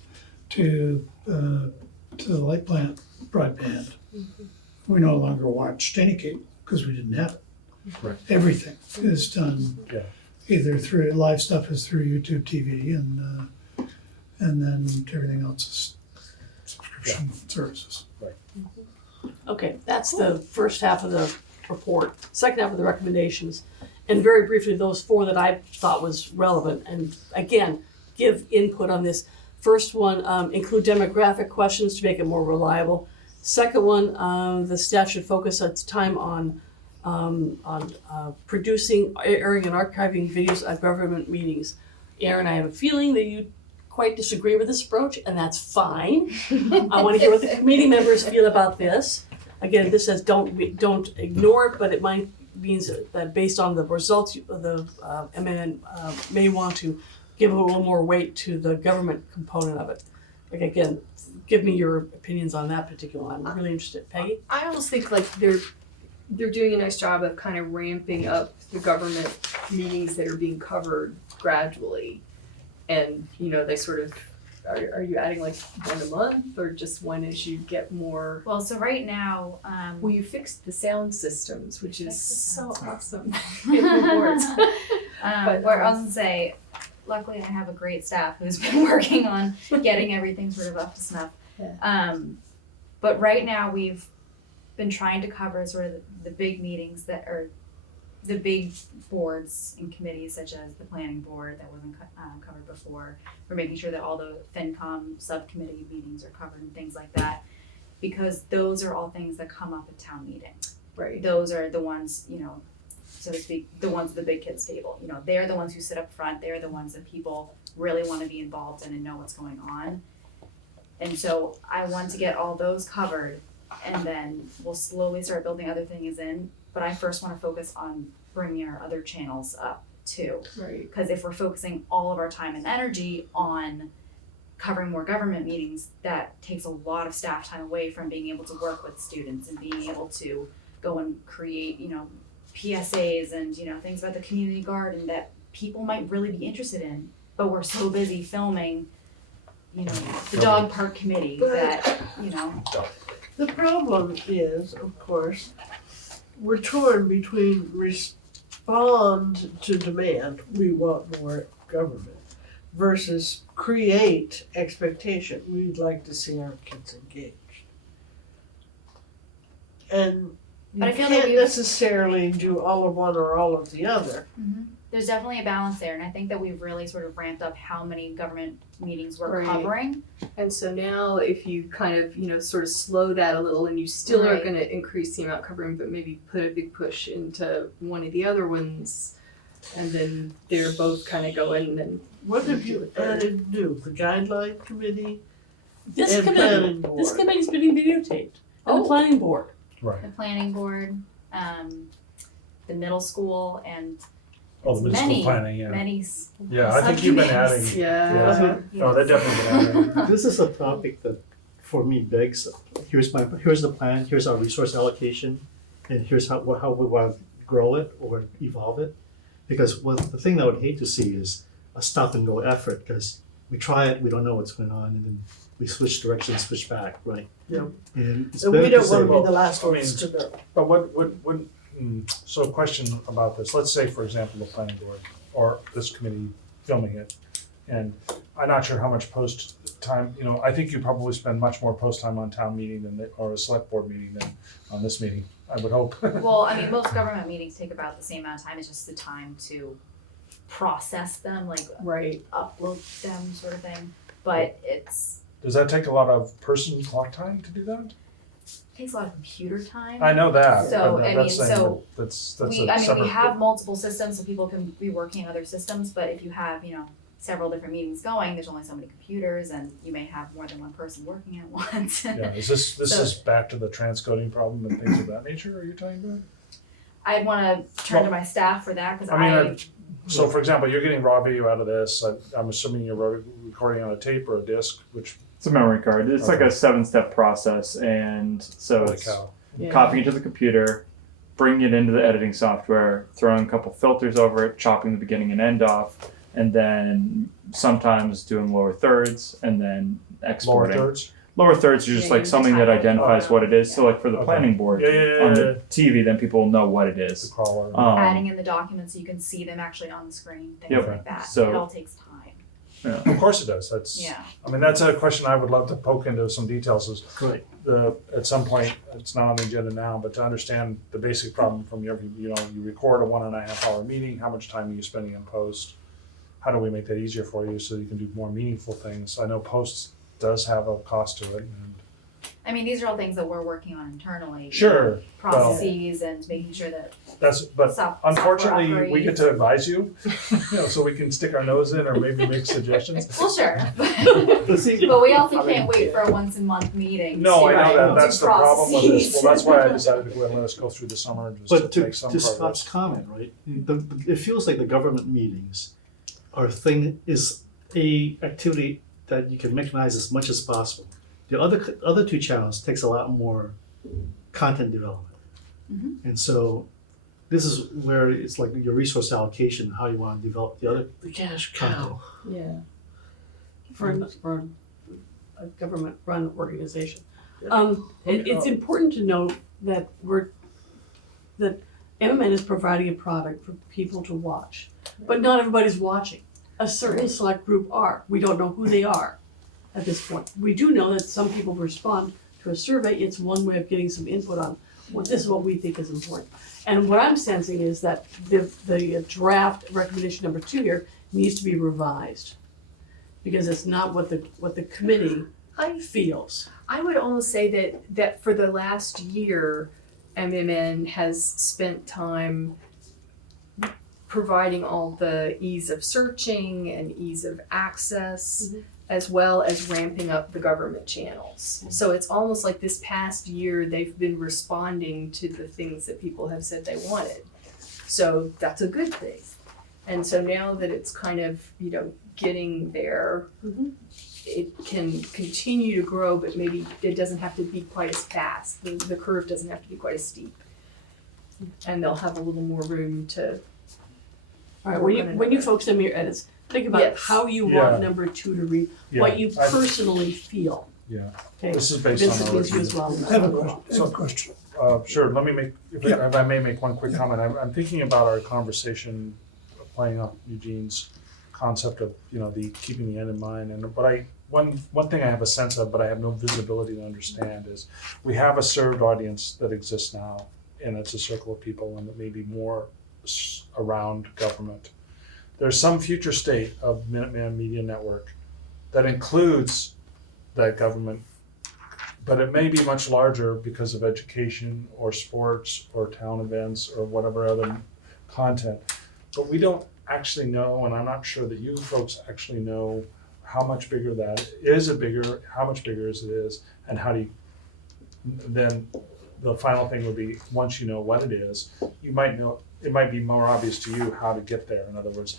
to the light plant broadband, we no longer watched any cable because we didn't have it. Right. Everything is done Yeah. either through, live stuff is through YouTube TV and then everything else is subscription services. Okay, that's the first half of the report. Second half of the recommendations. And very briefly, those 4 that I thought was relevant, and again, give input on this. First one, include demographic questions to make it more reliable. Second one, the staff should focus its time on producing, airing, and archiving videos at government meetings. Aaron, I have a feeling that you quite disagree with this approach, and that's fine. I want to hear what the committee members feel about this. Again, this says don't ignore it, but it means that based on the results, the MN may want to give a little more weight to the government component of it. Like again, give me your opinions on that particular one. I'm really interested. Peggy? I almost think like they're doing a nice job of kind of ramping up the government meetings that are being covered gradually. And, you know, they sort of, are you adding like one a month or just one as you get more? Well, so right now, Well, you fixed the sound systems, which is Fixed the so sound awesome. It rewards. But, where I was gonna say, luckily I have a great staff who's been working on getting everything sort of up to snuff. Yeah. But right now we've been trying to cover sort of the big meetings that are the big boards and committees such as the planning board that wasn't covered before. We're making sure that all the FinCom subcommittee meetings are covered and things like that, because those are all things that come up at town meeting. Right. Those are the ones, you know, so to speak, the ones at the big kids table. You know, they're the ones who sit up front. They're the ones that people really want to be involved in and know what's going on. And so I want to get all those covered, and then we'll slowly start building other things in. But I first want to focus on bringing our other channels up too. Right. Because if we're focusing all of our time and energy on covering more government meetings, that takes a lot of staff time away from being able to work with students and being able to go and create, you know, PSAs and, you know, things about the community garden that people might really be interested in, but we're so busy filming, you know, the dog park committee that, you know. The problem is, of course, we're torn between respond to demand, we want more government, versus create expectation, we'd like to see our kids engaged. And you But I feel like can't we've- necessarily do all of one or all of the other. There's definitely a balance there, and I think that we've really sort of ramped up how many government meetings we're Right. covering. And so now if you kind of, you know, sort of slow that a little and you still are Right. gonna increase the amount covering, but maybe put a big push into one of the other ones, and then they're both kind of going and What have you added new, the guideline committee This and committee, planning board? this committee's being videotaped. And the Oh. planning board. Right. The planning board, the middle school, and Oh, the middle school many, planning, yeah. many Yeah, I think you've been adding, subcommittees. yeah. no, they've definitely been adding. This is a topic that, for me, begs, here's the plan, here's our resource allocation, and here's how we want to grow it or evolve it. Because the thing I would hate to see is a stop and go effort, because we try it, we don't know what's going on, and then we switch directions, switch back, right? Yeah. And it's And better we to don't say, wanna be well, the last I mean, ones to know. But so a question about this, let's say, for example, the planning board or this committee filming it, and I'm not sure how much post time, you know, I think you probably spend much more post time on town meeting or a select board meeting than on this meeting, I would hope. Well, I mean, most government meetings take about the same amount of time, it's just the time to process them, like Right. upload them sort of thing. But it's, Does that take a lot of person clock time to do that? takes a lot of computer time. I know that, So, but I that's mean, saying so that's We, a I mean, separate. we have multiple systems, so people can be working on other systems, but if you have, you know, several different meetings going, there's only so many computers, and you may have more than one person working at once. Yeah, is this So- is back to the transcoding problem and things of that nature, are you talking about? I'd wanna turn to my staff for that, cause I mean, so for example, you're getting raw video out of this, I'm assuming you're recording on a tape or a disc, which, It's a memory card. It's like Okay. a 7-step process, and so holy it's cow. Yeah. copying it to the computer, bringing it into the editing software, throwing a couple filters over it, chopping the beginning and end off, and then sometimes doing lower thirds, and then Lower exporting. thirds? Lower thirds are just Yeah, like you something that type it. identifies Okay. what it is. So like for the Okay. planning board Yeah, on the TV, then people will know what it The is. crawler. adding in the documents so you can see them actually on the screen, things Yep. like that. So- It all takes time. Of course it does, that's, Yeah. I mean, that's a question I would love to poke into some details is right. at some point, it's not on the agenda now, but to understand the basic problem from your, you know, you record a 1.5 hour meeting, how much time are you spending in post? How do we make that easier for you so you can do more meaningful things? I know post does have a cost to it. And I mean, these are all things that we're working on internally. Sure, Processes and making sure that but software unfortunately, we get operates. to advise you, you know, so we can stick our nose in or maybe make suggestions. Well, sure. But see, But we also I mean, can't wait for a once a month meeting. No, I to know that, do that's the problem with this, processes. well, that's why I decided to go ahead and let us go through the summer and But just to make some Scott's progress. comment, right? It feels like the government meetings is a activity that you can mechanize as much as possible. The other two channels takes a lot more content development. And so this is where it's like your resource allocation, how you want to develop the other The cash content. cow. Yeah. For a government-run organization. Yeah. It's important to note that that MMN is providing a product for people to watch, but not everybody's watching. A certain select group are. We don't know who they are at this point. We do know that some people respond to a survey. It's one way of getting some input on what this is what we think is important. And what I'm sensing is that the draft recommendation number 2 here needs to be revised, because it's not what the committee feels. I would almost say that for the last year, MMN has spent time providing all the ease of searching and ease of access, as well as ramping up the government channels. So it's almost like this past year, they've been responding to the things that people have said they wanted. So that's a good thing. And so now that it's kind of, getting there, it can continue to grow, but maybe it doesn't have to be quite as fast. The curve doesn't have to be quite as steep. And they'll have a little more room to. All right, when you folks send me your edits, think about Yes. how you Yeah. want number 2 to read, Yeah, what you I- personally feel. Yeah, Okay, this is based Vincent on our means you as review. well. I have a question. Sure, let me make, if I may make one quick comment. I'm thinking about our conversation, playing off Eugene's concept of, the keeping the end in mind. And one thing I have a sense of, but I have no visibility to understand, is we have a served audience that exists now, and it's a circle of people, and it may be more around government. There's some future state of Minuteman Media Network that includes that government, but it may be much larger because of education or sports or town events or whatever other content. But we don't actually know, and I'm not sure that you folks actually know how much bigger that is, how much bigger as it is, and how do you, then the final thing would be, once you know what it is, you might know, it might be more obvious to you how to get there. In other words,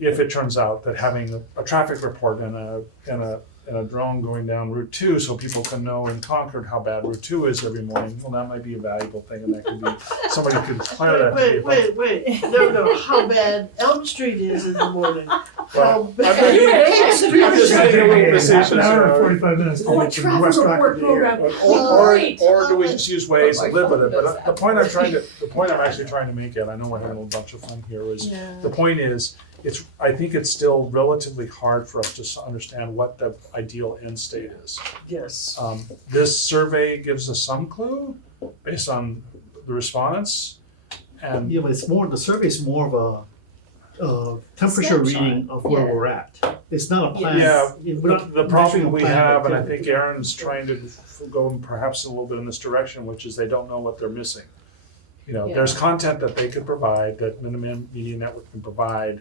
if it turns out that having a traffic report and a drone going down Route 2 so people can know in Concord how bad Route 2 is every morning, well, that might be a valuable thing, and that could be, somebody could declare that to be Wait. No, how bad Elm Street is in the morning. How Well, bad I'm Main Street I'm just is. making a little Half facetious, an hour and 45 minutes. Oh, a to traffic West report Rockford, program. Great. or do we just use ways to live with it? But Like the point I'm actually trying to make, and I know we're having a bunch of fun here, is the point is, I think it's still relatively hard for us to understand what the ideal end state is. Yes. This survey gives us some clue based on the response, and Yeah, but the survey is more of a temperature Snapshot. reading of where Yeah. we're at. It's not a plan. Yeah, We're not the measuring problem a we plan have, and I activity. think Aaron's trying to go perhaps a little bit in this direction, which is they don't know what they're missing. There's content that they could provide, that Minuteman Media Network can provide.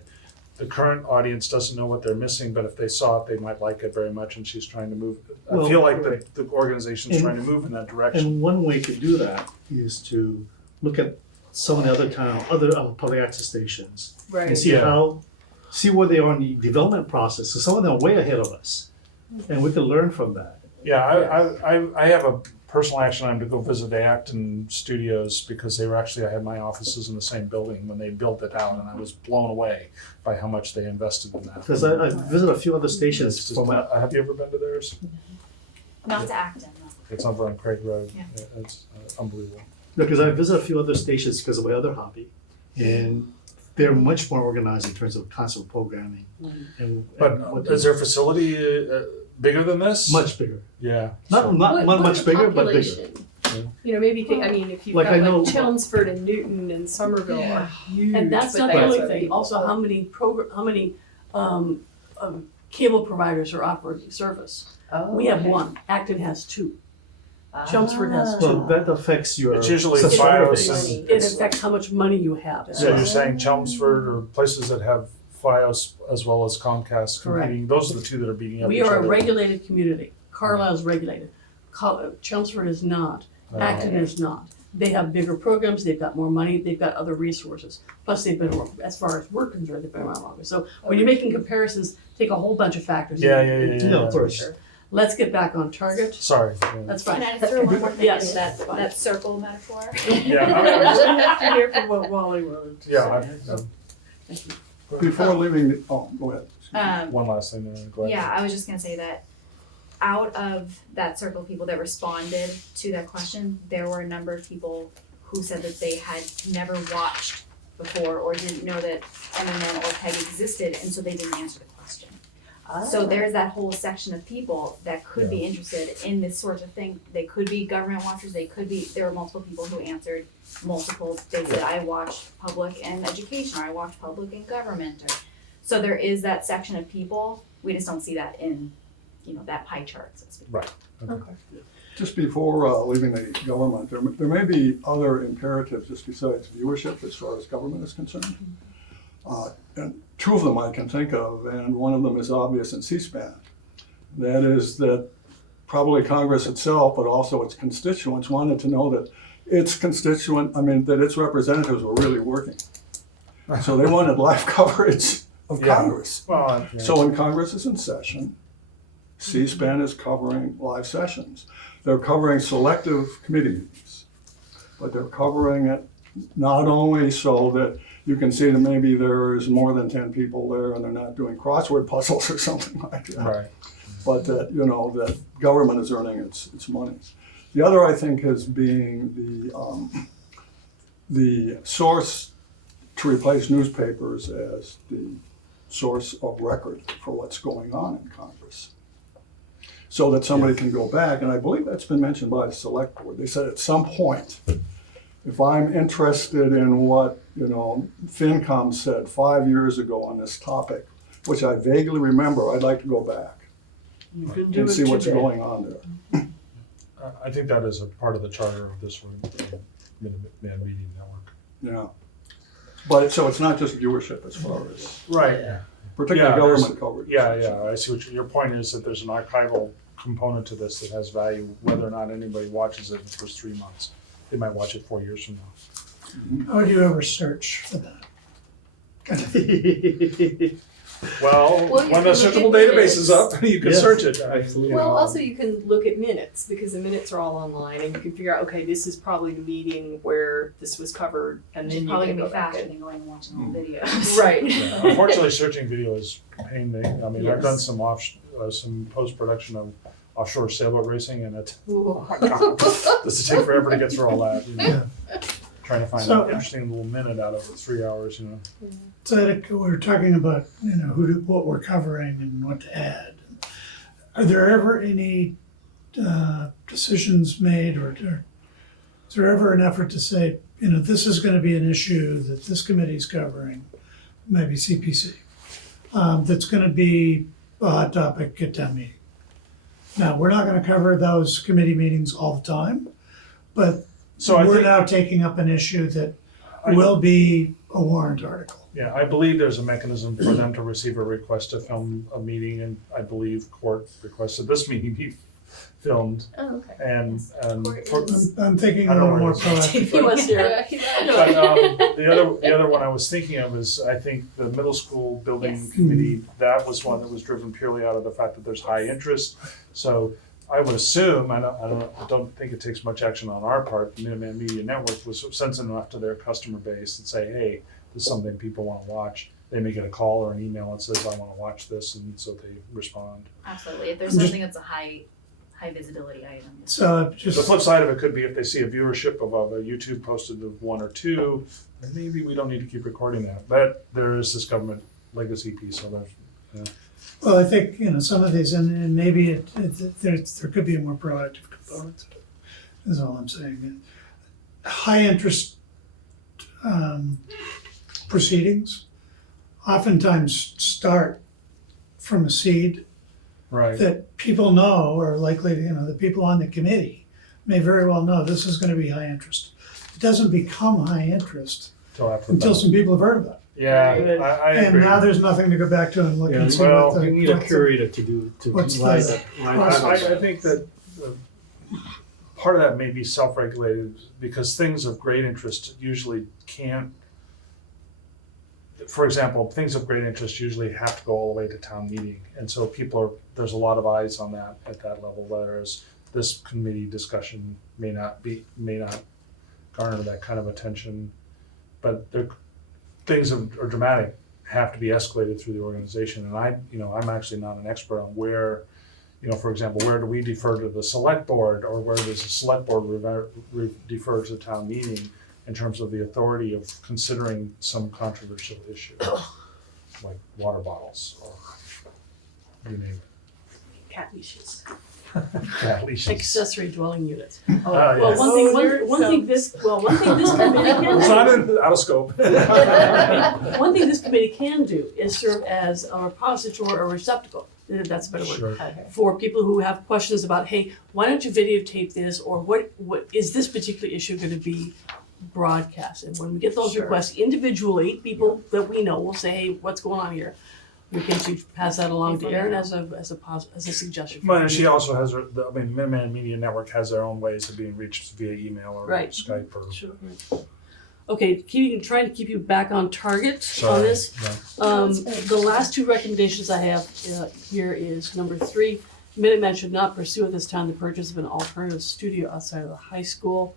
The current audience doesn't know what they're missing, but if they saw it, they might like it very much, and she's trying to move. I Well, feel like right. the organization's And- trying to move in that direction. And one way to do that is to look at some of the other public access stations and Right. see Yeah. see where they are in the development process. So some of them are way ahead of us, and we can learn from that. Yeah, I have a personal action item to go visit the Acton studios, because I had my offices in the same building when they built it out, and I was blown away by how much they invested in that. Because I visited a few other stations It's just from not- have you ever been to theirs? Not to Acton, though. It's over on Craig Road. Yeah. It's unbelievable. because I visited a few other stations because of my other hobby, and they're much more organized in terms of concert programming. And But what is their facility bigger than this? much bigger. Yeah. Not so- not What much bigger, but bigger. population? Maybe if you've Like got I know- Chelmsford and Newton and Somerville are huge. And that's but not the that's only what thing, people- also how many cable providers are offering service. Oh, We have okay. one, Acton has 2. Chelmsford has Ah. Well, that affects your It's usually subscriber Fios base. and- It affects how much money you have. So you're saying Chelmsford or places that have Fios as well as Comcast Correct. competing, those are the two that are beating up We each are a other. regulated community. Carlisle's regulated. Chelmsford is not. Oh. Acton is not. they have bigger programs, they've got more money, they've got other resources. Plus, they've been, as far as we're concerned, they've been around longer. So when you're making comparisons, take a whole bunch of factors. Yeah, into Yeah, of course. consideration. Let's get back on target. Sorry. That's fine. Can I throw one more thing Yes. into that, Fine. that circle metaphor? Yeah, I mean, I was- have to hear from what Wally wanted to say. yeah, Thank you. Before leaving, go ahead. one last thing, go ahead. Yeah, I was just gonna say that out of that circle of people that responded to that question, there were a number of people who said that they had never watched before or didn't know that MMM or PEG existed, and so they didn't answer the question. So there's that whole section of people that could be interested in this sort of thing. They could be government watchers, there were multiple people who answered multiple, they said, I watch public and education, or I watch public and government, or, so there is that section of people, we just don't see that in, that pie chart, so to speak. Right. Just before leaving the government, there may be other imperatives just besides viewership as far as government is concerned. And two of them I can think of, and one of them is obvious in C-SPAN. That is that probably Congress itself, but also its constituents, wanted to know that that its representatives were really working. So they wanted live coverage of Yeah. Congress. Well, yeah. So when Congress is in session, C-SPAN is covering live sessions. They're covering selective committee meetings, but they're covering it not only so that you can see that maybe there's more than 10 people there and they're not doing crossword puzzles or something like that, Right. but that, that government is earning its money. The other, I think, is being the source to replace newspapers as the source of record for what's going on in Congress. So that somebody can go back, and I believe that's been mentioned by the select board. They said at some point, if I'm interested in what, FinCom said 5 years ago on this topic, which I vaguely remember, I'd like to go back You can do and it see what's today. going on there. I think that is a part of the charter of this Minuteman Media Network. Yeah. But so it's not just viewership as far as, Right. particularly Yeah, government coverage. Yeah, I see your point is that there's an archival component to this that has value, whether or not anybody watches it in the first 3 months. They might watch it 4 years from now. How would you ever search for that? Well, Well, you when can the look searchable at database is up, you can Yes, search it. absolutely. Well, also you can look at minutes because the minutes are all online and you can figure out, okay, this is probably the meeting where this was covered and Which then is you probably can gonna go be back faster and. than going and watching all the videos. Right. Yeah, unfortunately, searching video is a pain. I mean, I've done Yes. some post-production of offshore sailboat racing, and it Ooh. does take forever to get through all that. Trying to find So- an interesting little minute out of 3 hours. So that we're talking about, what we're covering and what to add. Are there ever any decisions made or is there ever an effort to say, this is going to be an issue that this committee's covering, maybe CPC, that's going to be a hot topic at town meeting? Now, we're not going to cover those committee meetings all the time, but So I we're think, now taking up an issue that I- will be a warrant article. yeah, I believe there's a mechanism for them to receive a request to film a meeting, and I believe court requested this meeting be filmed, Oh, okay. and Court for- is- I'm thinking I a don't little know more where it's- proactive. He was here. But the other one I was thinking of is, I think the middle school building Yes. committee, that was one that was driven purely out of the fact that there's high interest. So I would assume, I don't think it takes much action on our part, the Minuteman Media Network was sensitive enough to their customer base and say, hey, this is something people wanna watch. They may get a call or an email that says, I wanna watch this, and so they respond. Absolutely, if there's I'm just- something that's a high visibility item. So The just, flip side of it could be if they see a viewership of a YouTube posted of 1 or 2, then maybe we don't need to keep recording that. But there is this government legacy piece, so there's, well, I think, some of these, and maybe there could be a more proactive component to it, is all I'm saying. High interest proceedings oftentimes start from a seed right. that people know are likely to, the people on the committee may very well know this is gonna be high interest. It doesn't become high interest Till after until that. some people have heard about it. Yeah, Right. I And agree. now there's nothing to go back to and look Yeah, and see well, what the. You need a what the- curator to what's ride the that. I think that part of that may be self-regulated because things of great interest usually can't, for example, things of great interest usually have to go all the way to town meeting. And so there's a lot of eyes on that at that level, whereas this committee discussion may not garner that kind of attention. But things are dramatic, have to be escalated through the organization. And I'm actually not an expert on where, for example, where do we defer to the select board, or where does the select board defer to the town meeting in terms of the authority of considering some controversial issue, like water bottles or you name Cat leashes. it. Cat leashes. Accessory dwelling units. Ah, Well, yes. one thing this committee It's can not out of scope. do, one thing this committee can do is serve as a repository or receptacle, that's a better word, Sure. for people who have questions about, hey, why don't you videotape this, or what is this particular issue gonna be broadcast? And when we get those Sure. requests individually, people that we know will say, hey, what's going on here? We can pass that along to Erin as a suggestion. Well, and she also has Minuteman Media Network has their own ways of being reached via email or Right. Skype or. Sure. Okay, trying to keep you back on target on Sorry, this. yeah. The last two recommendations I have here is number 3, Minuteman should not pursue at this time the purchase of an alternative studio outside of the high school.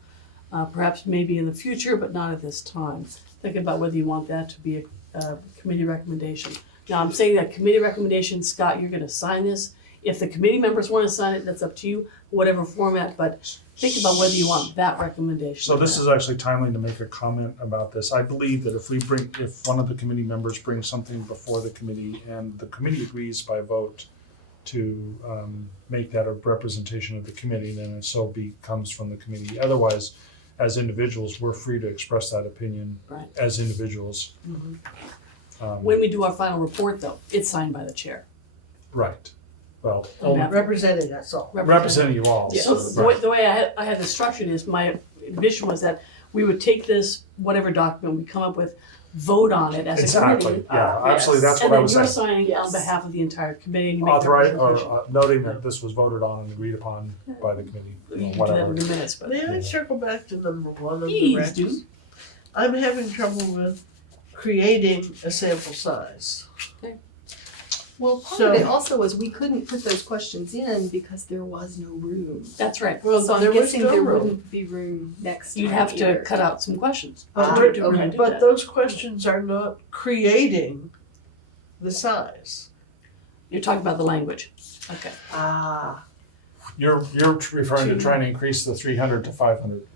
Perhaps maybe in the future, but not at this time. Think about whether you want that to be a committee recommendation. Now, I'm saying that committee recommendation, Scott, you're gonna sign this. If the committee members wanna sign it, that's up to you, whatever format, but think about whether you want that recommendation. So this is actually timely to make a comment about this. I believe that if one of the committee members brings something before the committee and the committee agrees by vote to make that a representation of the committee, then it so comes from the committee. Otherwise, as individuals, we're free to express that opinion Right. as individuals. Mhm. When we do our final report, though, it's signed by the chair. Right. Well, And that- Represented, that's all. representing you all. So right. the way I had this structured is, my vision was that we would take this, whatever document we come up with, vote on it as a Exactly, committee. yeah, yes. absolutely, that's And what I then was you're saying. signing on Yes. behalf of the entire committee and you make the Authorize, presentation. or noting that this was voted on and agreed upon by the committee, You can do that whatever. in the minutes, but. May I circle back to number 1 of the Please do. regs? I'm having trouble with creating a sample size. Well, part So- of it also was we couldn't put those questions in because there was no room. That's right. Well, So there I'm was guessing no there room. wouldn't be room next time You'd have to either. cut out some questions. But Ah, we're- to really do But that. those questions are not creating the size. You're talking about the language. Okay. Ah, You're referring to trying to increase the 300 to 500.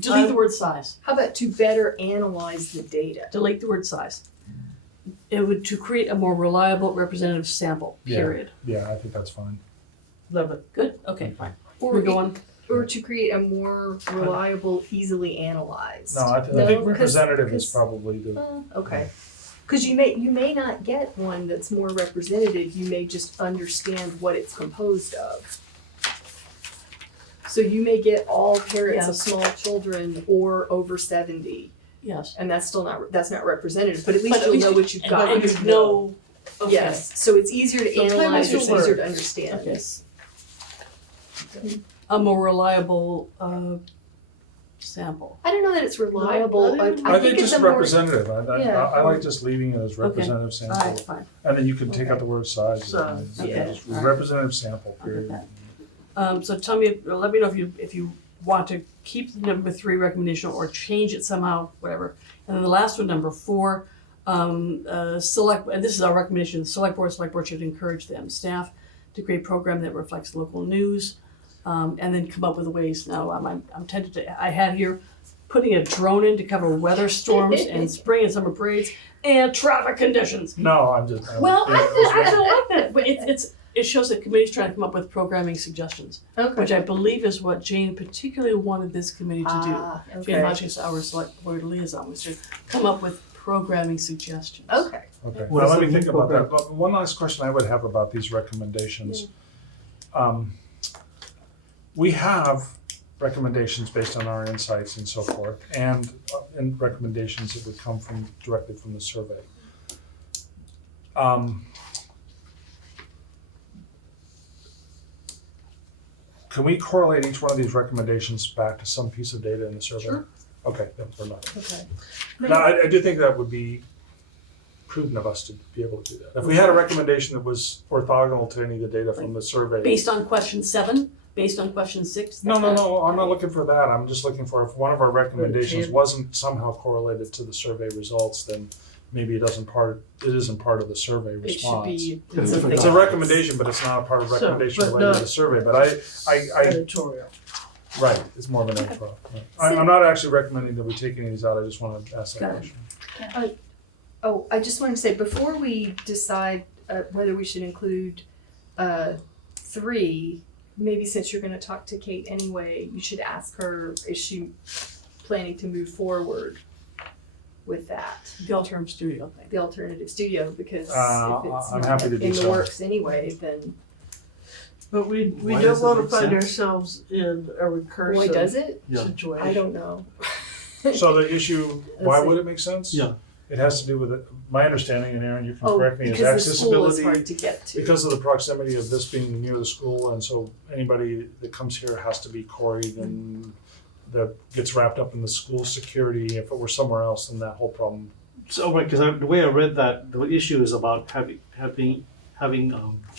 Delete the word size. how about to better analyze the data? Delete the word size. It would, to create a more reliable representative sample, Yeah. period. Yeah, I think that's fine. Love it. Good? Okay, fine. Or We're going, or to create a more reliable, easily analyzed. No, I No, think 'cause- representative is 'cause- probably the, Okay. Because you may not get one that's more representative. You may just understand what it's composed of. So you may get all parents of Yes. small children or over 70, yes. and that's not representative. But at least But at you'll least know you- what you've got. And you know, okay. Yes. So it's easier to So play analyze. with It's your easier to words. understand. Okay. A more reliable sample. I don't know that it's reliable. No, I I think it's just a more. representative. Yeah. I like just leaving it as representative All right, sample. fine. And then you can take Okay. out the word size. Size. and Okay. just All right. Representative sample, I'll get period. that. So tell me, let me know if you want to keep the number 3 recommendation or change it somehow, whatever. And then the last one, number 4, select, and this is our recommendation, the select board should encourage them, staff, to create a program that reflects local news, and then come up with ways. Now, I'm tempted to, I had here, putting a drone in to cover weather storms and spring and summer parades and traffic conditions. No, I'm just. Well, yeah, I don't like that, but it shows that committee's trying to come up with programming suggestions, Okay. which I believe is what Jane particularly wanted this committee to do. Ah, Jane okay. Hodges, our select board liaison, was to come up with programming suggestions. Okay. Okay, What now is let the me think new about that. program? But one last question I would have about these recommendations. We have recommendations based on our insights and so forth, and recommendations that would come directly from the survey. can we correlate each one of these recommendations back to some piece of data in the survey? Sure. Okay, then we're not. Okay. No, I do think that would be prudent of us to be able to do that. If we had a recommendation that was orthogonal to any of the data from the survey. Based on question 7, based on question 6? No, I'm not looking for that. I'm just looking for if one of our recommendations wasn't somehow correlated to the survey results, then maybe it isn't part of the survey It should response. be It's a recommendation, but it's not a part of So, recommendation but related to not- the survey, but I, editorial. right, it's more of an intro. Right. I'm not actually recommending that we take any of these out, I just wanna ask that Got it. question. Oh, I just wanted to say, before we decide whether we should include 3, maybe since you're gonna talk to Kate anyway, you should ask her, is she planning to move forward with that, The alternative studio thing. the alternative studio, because if it's I'm happy to not do in the so. works anyway, then, But we Why don't does it wanna make find sense? ourselves in a recursive boy, does it? Yeah. situation. I don't know. So the issue, why Let's see. would it make sense? Yeah. It has to do with, my understanding, and Aaron, you can Oh, correct me, is because the school is accessibility. hard to get to. Because of the proximity of this being near the school, and so anybody that comes here has to be quarried, and that gets wrapped up in the school security. If it were somewhere else, then that whole problem. So, right, because the way I read that, the issue is about having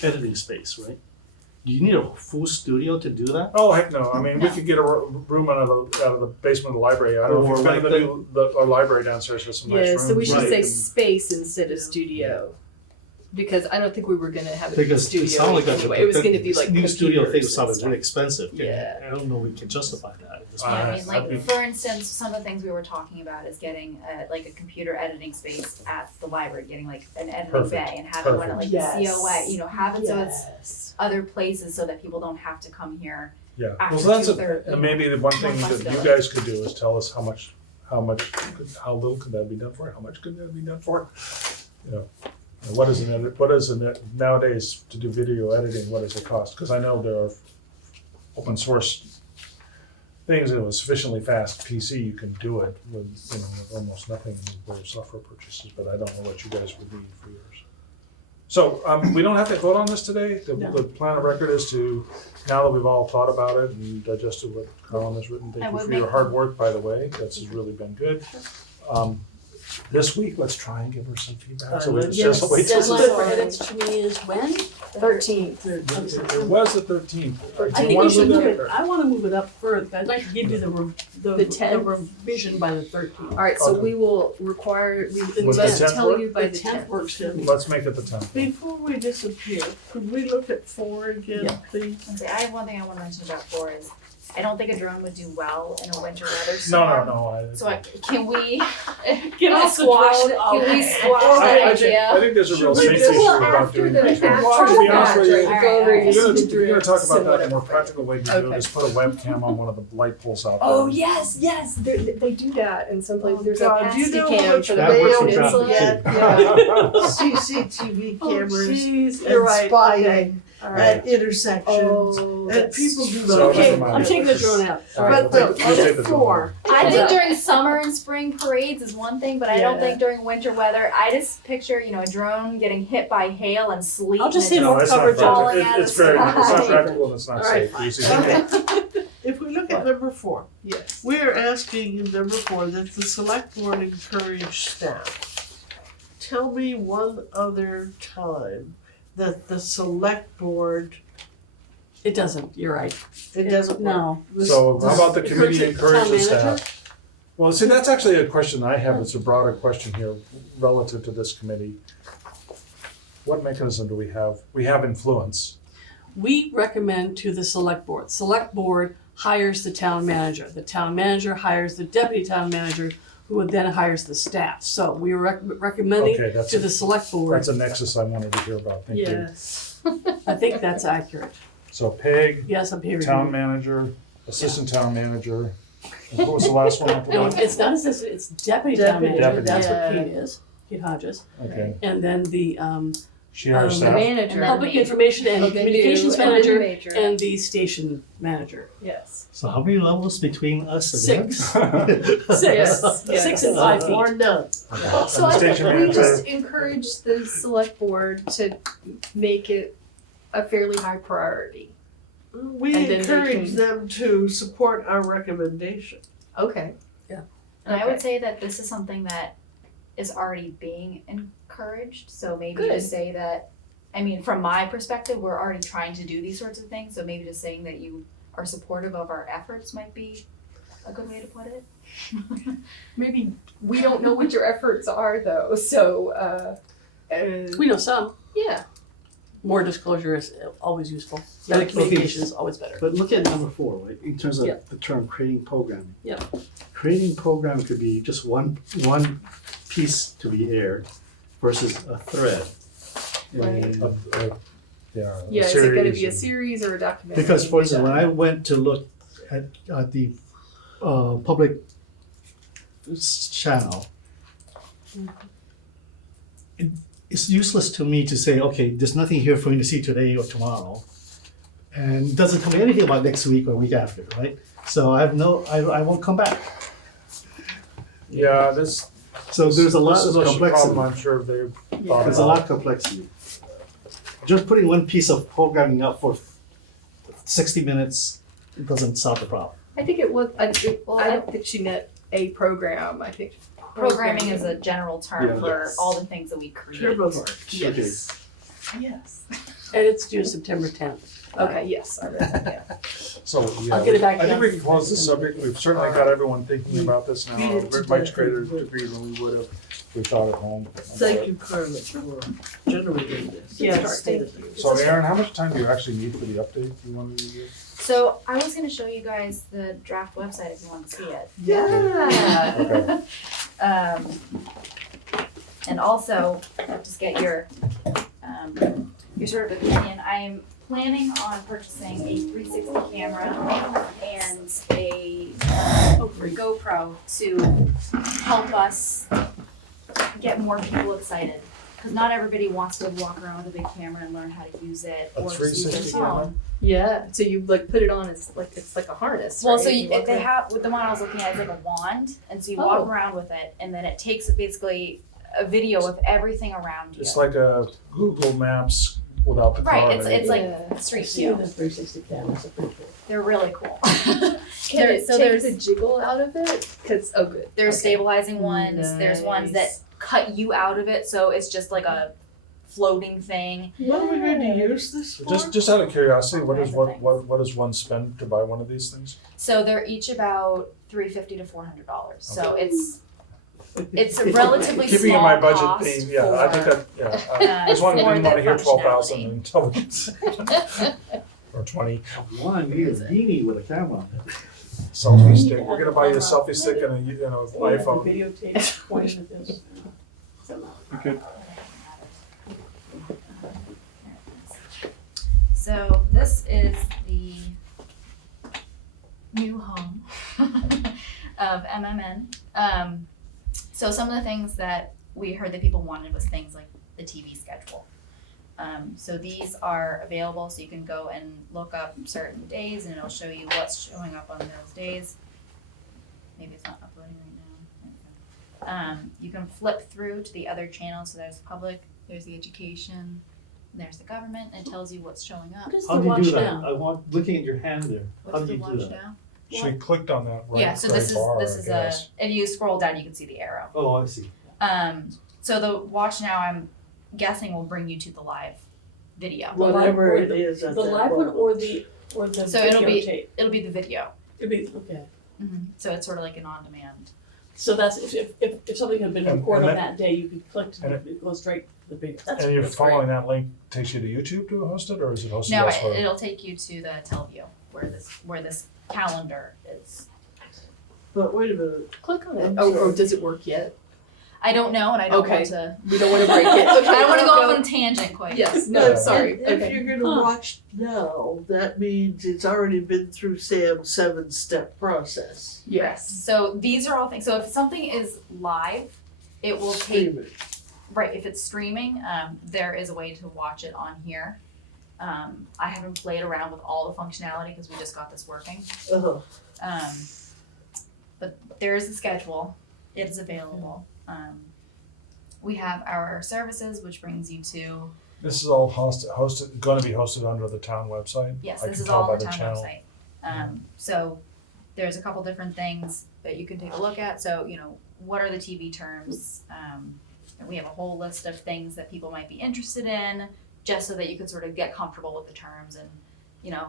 editing space, right? Do you need a full studio to do that? Oh, heck no, I mean, we No. could get a room out of the basement of the library. I don't know if Or you've been to like our library downstairs, has some nice Yeah, rooms. so we should Right. say space instead of studio. Because I don't think we were gonna have a Because studio it sounded like that. anyway. It was gonna be like new studio thing computers sounded and really stuff. expensive. Yeah. I don't know we can justify that at this Uh, point. Yeah, I mean, I'd be- like, for instance, some of the things we were talking about is getting like a computer editing space at the library, getting like an editing Perfect. bay and having one at like the Yes. COA, you know, have it so it's Yes. other places so that people don't have to come here. Yeah, after well, that's, 2:30, and maybe the one thing more that you flexibility. guys could do is tell us how little could that be done for, how much could that be done for? You know, and what is nowadays to do video editing, what does it cost? Because I know there are open source things that with sufficiently fast PC, you can do it with, with almost nothing in the software purchases, but I don't know what you guys would need for yours. So, we don't have to vote on this today. No. The plan of record is to, now that we've all thought about it and digested what Colin has written, I thank you would for your make- hard work, by the way. This has really been good. This week, let's try and give her some feedback. So we Yes. just wait till Deadline this- for edits to me is when? 13th. It was the 13th. I think you should move it, I wanna move it up further, I'd like to give you the The 10th? revision by the 13th. Alright, so Okay. we will require, we Would will the 10th tell work? you by The the 10th 10th. works for me. Let's make it the 10th. Before we disappear, could we look at 4 again, Yeah. please? And I have one thing I wanna mention about 4 is, I don't think a drone would do well in a winter weather No, storm. no. So can we, Get off the drone, can we okay. squash I- that I idea? think there's a real Should we safety do- issue Well, about after doing the, that. after To be honest with you, the fact, go over Alright, and You're see the gonna talk drifts about and that, and whatever. more practical way to do it Okay. is put a webcam on one of the light poles out there. Oh, yes, they do that in some places. There's a God, do you pasty know cam which for the That works for peninsula. traffic, Yeah. CCTV Oh, cameras jeez, and you're right, okay, spotting alright. at intersections. Oh, And that's people do true. not. So, Okay, never mind. I'm taking the drone out. All right, But we'll the take- we'll take the drone. 4, I think Yeah. during summer and spring parades is one thing, but I don't Yeah. think during winter weather. I just picture, a drone getting hit by hail and sleet. I'll just and say No, more it's not coverage on practical. falling out of It's very, it's not sky. practical and it's not All right, safe. You see, if we look at number 4, Yes. we are asking in number 4 that the select board encourage staff. Tell me one other time that the select board, It doesn't, you're right. it doesn't work. No. So how about the Encourage committee the town encourage the manager? staff? Well, see, that's actually a question I have. It's a broader question here relative to this committee. What mechanism do we have? We have influence. We recommend to the select board. Select board hires the town manager. The town manager hires the deputy town manager, who then hires the staff. So we are recommending Okay, that's to the select board. That's a nexus I wanted to hear about. Thank you. Yes. I think that's accurate. So PEG, Yes, I'm here. town manager, assistant town manager. And what was the last one after No, that? it's not assistant, it's deputy town Deputy. manager. That's what Yeah. Kate is, Kate Hodges. Okay, And then the she hires The The staff. manager. public information and Okay, communications and then manager major. and the station manager. Yes. So how many levels between us and Six. them? Six. Yes, yes. 6 and 5 feet. Or none. So And I the think station we manager, just encourage the select board to make it a fairly high priority. We And then they encourage can- them to support our recommendation. Okay. And I Okay. would say that this is something that is already being encouraged, so maybe Good. just say that, I mean, from my perspective, we're already trying to do these sorts of things, so maybe just saying that you are supportive of our efforts might be a good way to put it. Maybe we don't know what your efforts are though, so We know some. yeah. More disclosure is always useful. Yeah, Better okay. communication is always better. But look at number 4, right, in terms of Yeah. the term creating programming. Yeah. Creating programming could be just one piece to be aired versus a thread. Right. And- Yeah. Yeah, is it gonna be a and- series or a documentary? Because, for instance, when I went to look at the public channel, it's useless to me to say, okay, there's nothing here for you to see today or tomorrow, and it doesn't tell me anything about next week or week after, right? So I won't come back. Yeah, this. So there's a lot this is of a complexity. problem I'm sure they've thought There's a about. lot of complexity. Just putting one piece of programming up for 60 minutes doesn't solve the problem. I think it was. I I- don't think she meant a program. I think Programming is a general term Yeah. for Yes. all the things that we create. Turbo part. Yes. Yes. And it's due September 10th. Okay. Yes. I read that. Yeah. So, yeah. I'll get it back I think down. we can close the subject. We've certainly got everyone thinking about this now, Beat it to at much death. greater degree than we would have if we thought at home. Thank you, Carla, for generating this. Yes, Thank thank you. So Aaron, how much time do you actually need for the update you wanted to give? So I was gonna show you guys the draft website if you want to see it. Yeah. Okay. And also, just get your sort of opinion. I'm planning on purchasing a 360 camera and a GoPro to help us get more people excited. Because not everybody wants to walk around with a big camera and learn how to use it, A or just use their 360 camera? phone. Yeah. So you like put it on. It's like a harness. Well, right? so You if walk they around. have, with the one I was looking at, it's like a wand, and so you Oh. walk around with it, and then it takes basically a video of everything around you. It's like a Google Maps without the car. Right, it's maybe. like Yeah. street See view. the 360 cameras are pretty cool. They're really cool. Can There- it so take there's the jiggle out of it? Cause oh good. there's Okay. stabilizing ones. There's ones that Nice. cut you out of it, so it's just like a floating thing. What are we going to use this for? Just out of curiosity, what Kinds does of things. what does one spend to buy one of these things? So they're each about $350 to $400. So it's a relatively Keeping in small my budget cost theme, yeah, I think for, that, yeah. I just for didn't want to the hear 12,000 functionality. until it's or 20. One, you need a beanie with a camera on it. Selfie stick. We're gonna buy you a selfie stick and an iPhone. Videotape pointing at this. Okay. So this is the new home of MMN. So some of the things that we heard that people wanted was things like the TV schedule. So these are available, so you can go and look up certain days and it'll show you what's showing up on those days. Maybe it's not uploading right now. You can flip through to the other channels, so there's public, there's the education, and there's the government, and it tells you what's showing up. What is How the do you watch do that? now? I want, looking at your hand there, how What's do the you watch do that? now? She clicked on that right Yeah, so this bar, is I guess. if you scroll down, you can see the arrow. Oh, I see. So the watch now, I'm guessing will bring you to the live video. Whatever The it is at The that live one point. or the So it'll be- videotape? It'll be the video. It'll be, okay. So it's sort of like an on-demand. So that's, if something had been And- recorded and on that day, you could click to, and it goes straight to the video. That's And you're that's great. following that link takes you to YouTube to host it, or is it hosted No, elsewhere? it'll take you to the TeleView where this calendar is. But wait a minute. Click on it. I'm Oh, sorry. does it work yet? I don't know, and I don't Okay. want to. We don't want to break it. Okay. I don't want to go no. off on a tangent quite. Yes. No. Yeah. Sorry. If Okay. you're going to Huh. watch now, that means it's already been through Sam's 7-step process. Yes. So these are all things. So if something is live, it will take. Streaming. Right, if it's streaming, there is a way to watch it on here. I haven't played around with all the functionality because we just got this working. Uh-huh. But there is a schedule, it is available. We have our services, which brings you to This is all going to be hosted under the town website? Yes, I this can is tell all by on the town channel. website. So there's a couple different things that you can take a look at. So, you know, what are the TV terms? And we have a whole list of things that people might be interested in, just so that you could sort of get comfortable with the terms and, you know,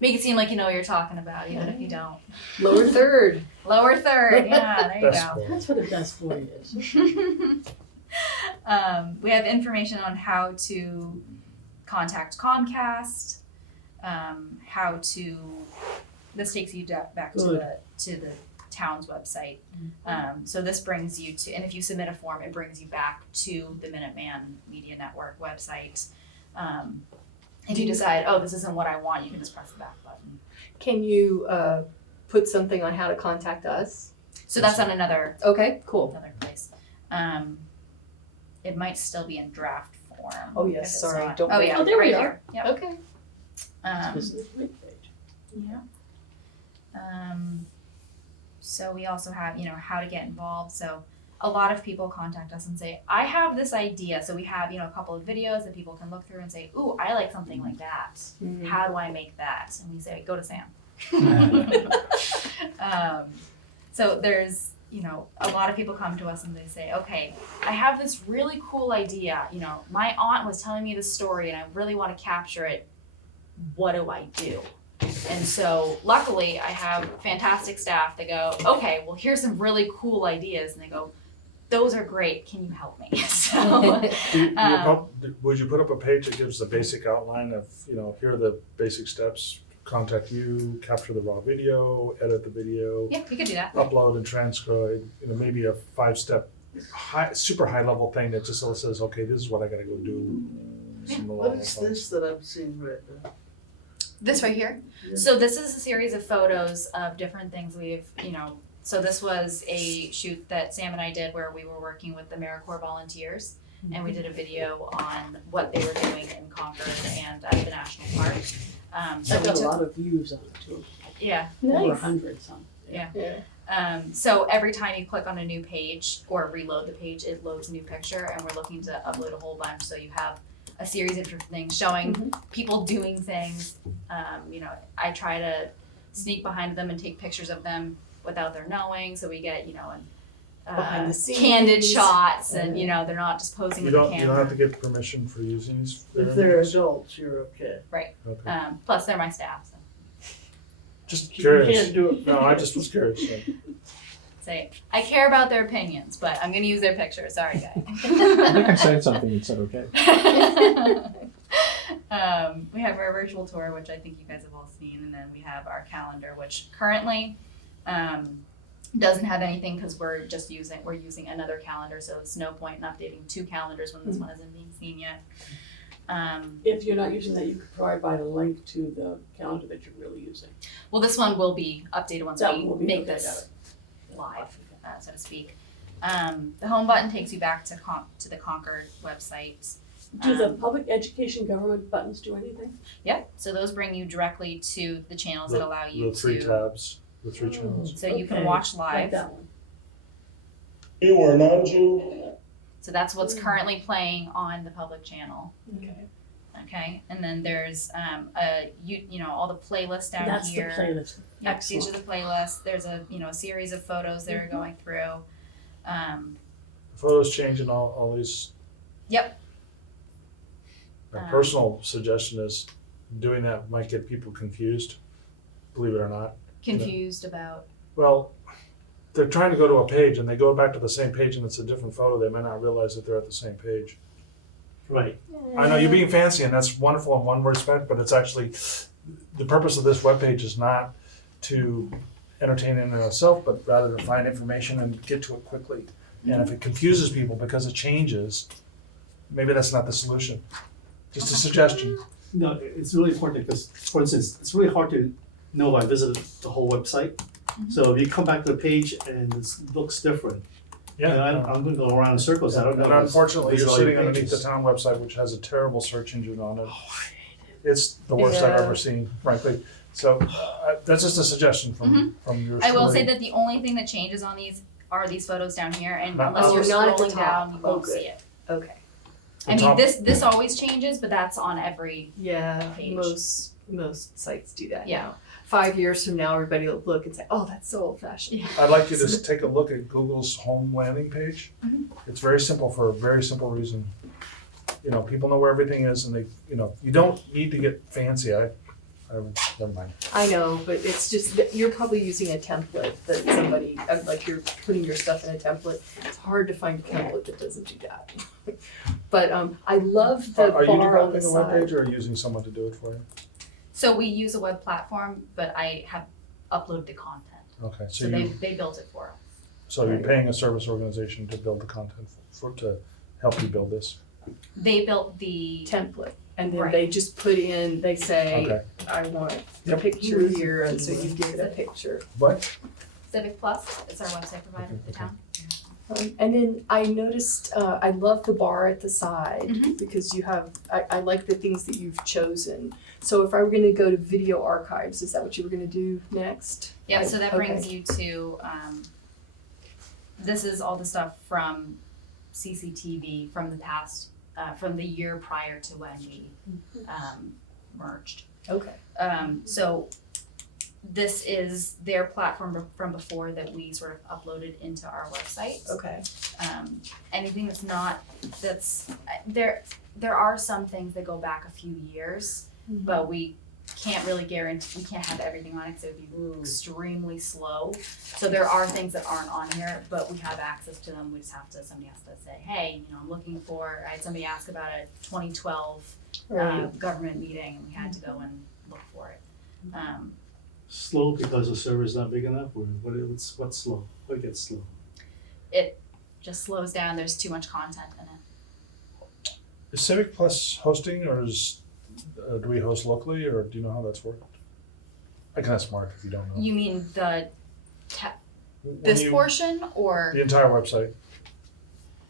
make it seem like you know what you're talking about, even if you don't. Lower third. Lower third, yeah, there you Best go. boy. That's what a best boy is. We have information on how to contact Comcast, how to, this takes you back to the town's website. So this brings you to, and if you submit a form, it brings you back to the Minuteman Media Network website. If you decide, oh, this isn't what I want, you can just press the back button. Can you put something on how to contact us? So that's on another Okay, cool. place. It might still be in draft form. Oh if yes, it's sorry, not. don't. Oh yeah, Oh, there right we are. here. Yep. Okay. This is the page. Yeah. So we also have, you know, how to get involved. So a lot of people contact us and say, I have this idea. So we have, you know, a couple of videos that people can look through and say, ooh, I like something like that. Mhm. How do I make that? And we say, go to Sam. So there's, you know, a lot of people come to us and they say, okay, I have this really cool idea. You know, my aunt was telling me this story and I really want to capture it. What do I do? And so luckily I have fantastic staff that go, okay, well, here's some really cool ideas. And they go, those are great. Can you help me? So, Would you put up a page that gives the basic outline of, you know, here are the basic steps? Contact you, capture the raw video, edit the video, yeah, we could do that. upload and transcribe, you know, maybe a 5-step, super high level thing that just says, okay, this is what I gotta go do. Some What is this that I'm seeing right now? This right here. Yeah. So this is a series of photos of different things we've, you know, so this was a shoot that Sam and I did where we were working with the AmeriCorps volunteers and we did a video on what they were doing in Concord and at the national park. So I've we got a took, lot of views on it too, yeah. over Nice. 100 some. Yeah. So every time you click on a new page or reload the page, it loads a new picture and we're looking to upload a whole bunch. So you have a series of different things showing people doing things. You know, I try to sneak behind them and take pictures of them without their knowing. So we get, you know, Behind the scenes. candid shots and, you know, they're not just posing You with the don't have to camera. get permission for using these? If they're adults, you're okay. Okay, Plus they're my staff, so just You curious. can't do it. No, I just was curious. So. say, I care about their opinions, but I'm gonna use their picture, sorry guys. I think I said something and said okay. We have our virtual tour, which I think you guys have all seen, and then we have our calendar, which currently doesn't have anything because we're using another calendar, so it's no point in updating 2 calendars when this one isn't being seen yet. If you're not using that, you could provide a link to the calendar that you're really using. Well, this one will be updated once That we will be make okay, this live, so to speak. The home button takes you back to the Concord website. Do the public education government buttons do anything? Yeah, so those bring you directly to the channels that allow you The 3 to. tabs, the 3 channels. So you can Okay, watch Like live. that one. You or non-Jew? So that's what's currently playing on the public channel. Okay. Okay, and then there's you know, all the playlists down That's here. the playlist. Yep, these are Excellent. the playlists. There's a series of photos that are going through. Photos change in all these. Yep. My personal suggestion is doing that might get people confused, believe it or not. Confused about. Well, they're trying to go to a page and they go back to the same page and it's a different photo. They might not realize that they're at the same page. Right. I know you're being fancy and that's wonderful in one respect, but it's actually, the purpose of this webpage is not to entertain in and of itself, but rather to find information and get to it quickly. And if it confuses people because it changes, maybe that's not the solution. Just a suggestion. No, it's really important because, for instance, it's really hard to know if I visited the whole website. So if you come back to the page and it looks different, and I'm gonna go around in circles, I don't know. And if it's- unfortunately, these you're are all your sitting underneath the pages. town website, which has a terrible search engine on it. It's the worst I've Yeah. ever seen, frankly. So that's just a suggestion from your. I will say screen. that the only thing that changes on these are these photos down here, and Not- unless Oh, you're not at the scrolling top. down, you won't Oh, good. see it. Okay. I mean, top- this always changes, but that's on every, Yeah, Page. most sites do that Yeah. now. 5 years from now, everybody will look and say, "Oh, that's so old-fashioned." Yeah. I'd like you to just take a look at Google's home landing page. Mhm. It's very simple for a very simple reason. You know, people know where everything is and they, you know, you don't need to get fancy. Never mind. I know, but it's just that you're probably using a template that somebody, like you're putting your stuff in a template. It's hard to find a template that doesn't do that. But I love the Are you bar on the developing a web page side. or are you using someone to do it for you? so we use a web platform, but I have uploaded the content. Okay, So they built it for us. so you're paying a service organization to build the content to help you build this? They built the, Template, and then Right. they just put in, they say, Okay. I want a Yep. picture here, and so you give it a picture. What? Civic Plus, it's our website provider for the town. And then I noticed, I love the bar at the side, Mhm. because you have, I like the things that you've chosen. So if I were gonna go to video archives, is that what you were gonna do next? Yeah, so that brings Okay. you to, this is all the stuff from CCTV from the past, from the year prior to when we, merged. Okay. So this is their platform from before that we sort of uploaded into our website. Okay. Anything that's not, there are some things that go back a few years, Mhm. but we can't really guarantee, we can't have everything on it because it would be extremely slow. So there are things that aren't on here, but we have access to them. We just have to, somebody has to say, hey, I'm looking for, I had somebody ask about a 2012 Right. government meeting, and we had to go and look for it. Slow because the server's not big enough, or what's slow? What gets slow? It just slows down, there's too much content in it. Is Civic Plus hosting or do we host locally or do you know how that's worked? I can ask Mark if you don't know. You mean When this you- portion, or The entire website,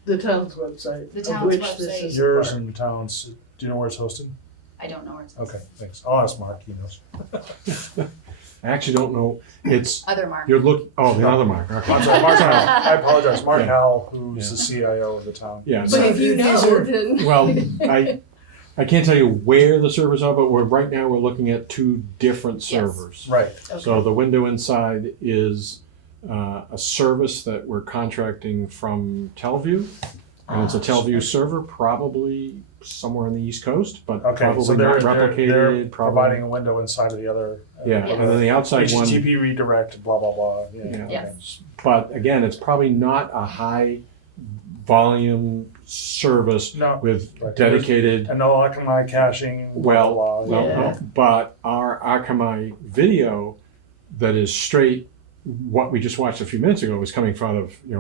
The town's website, The of town's which website. this is yours part. and the town's, do you know where it's hosted? I don't know where it's. Okay, thanks. I'll ask Mark, he knows. I actually don't know. It's, Other mark. you're the other mark. Okay. I'm sorry, Mark Howell. I apologize, Mark Yeah. Howell, who's the Yeah. CIO of the town. Yeah. But So, if you these know, are- then. well, I can't tell you where the servers are, but right now we're looking at two different servers. Right, So the window inside is a service that we're contracting from Telview. And it's a Telview server, probably somewhere on the East Coast, but okay, so probably they're not replicated. Probably. providing a window inside of the other. Yeah, Yes. and then the outside one. HTTP redirect, blah, blah, blah, yeah. Yeah. okay. Yes. But again, it's probably not a high volume service No, with Right. dedicated. and no Akamai caching, blah, Well, blah, blah. no, Yeah. no, but our Akamai video that is straight, what we just watched a few minutes ago was coming from Akamai. Oh,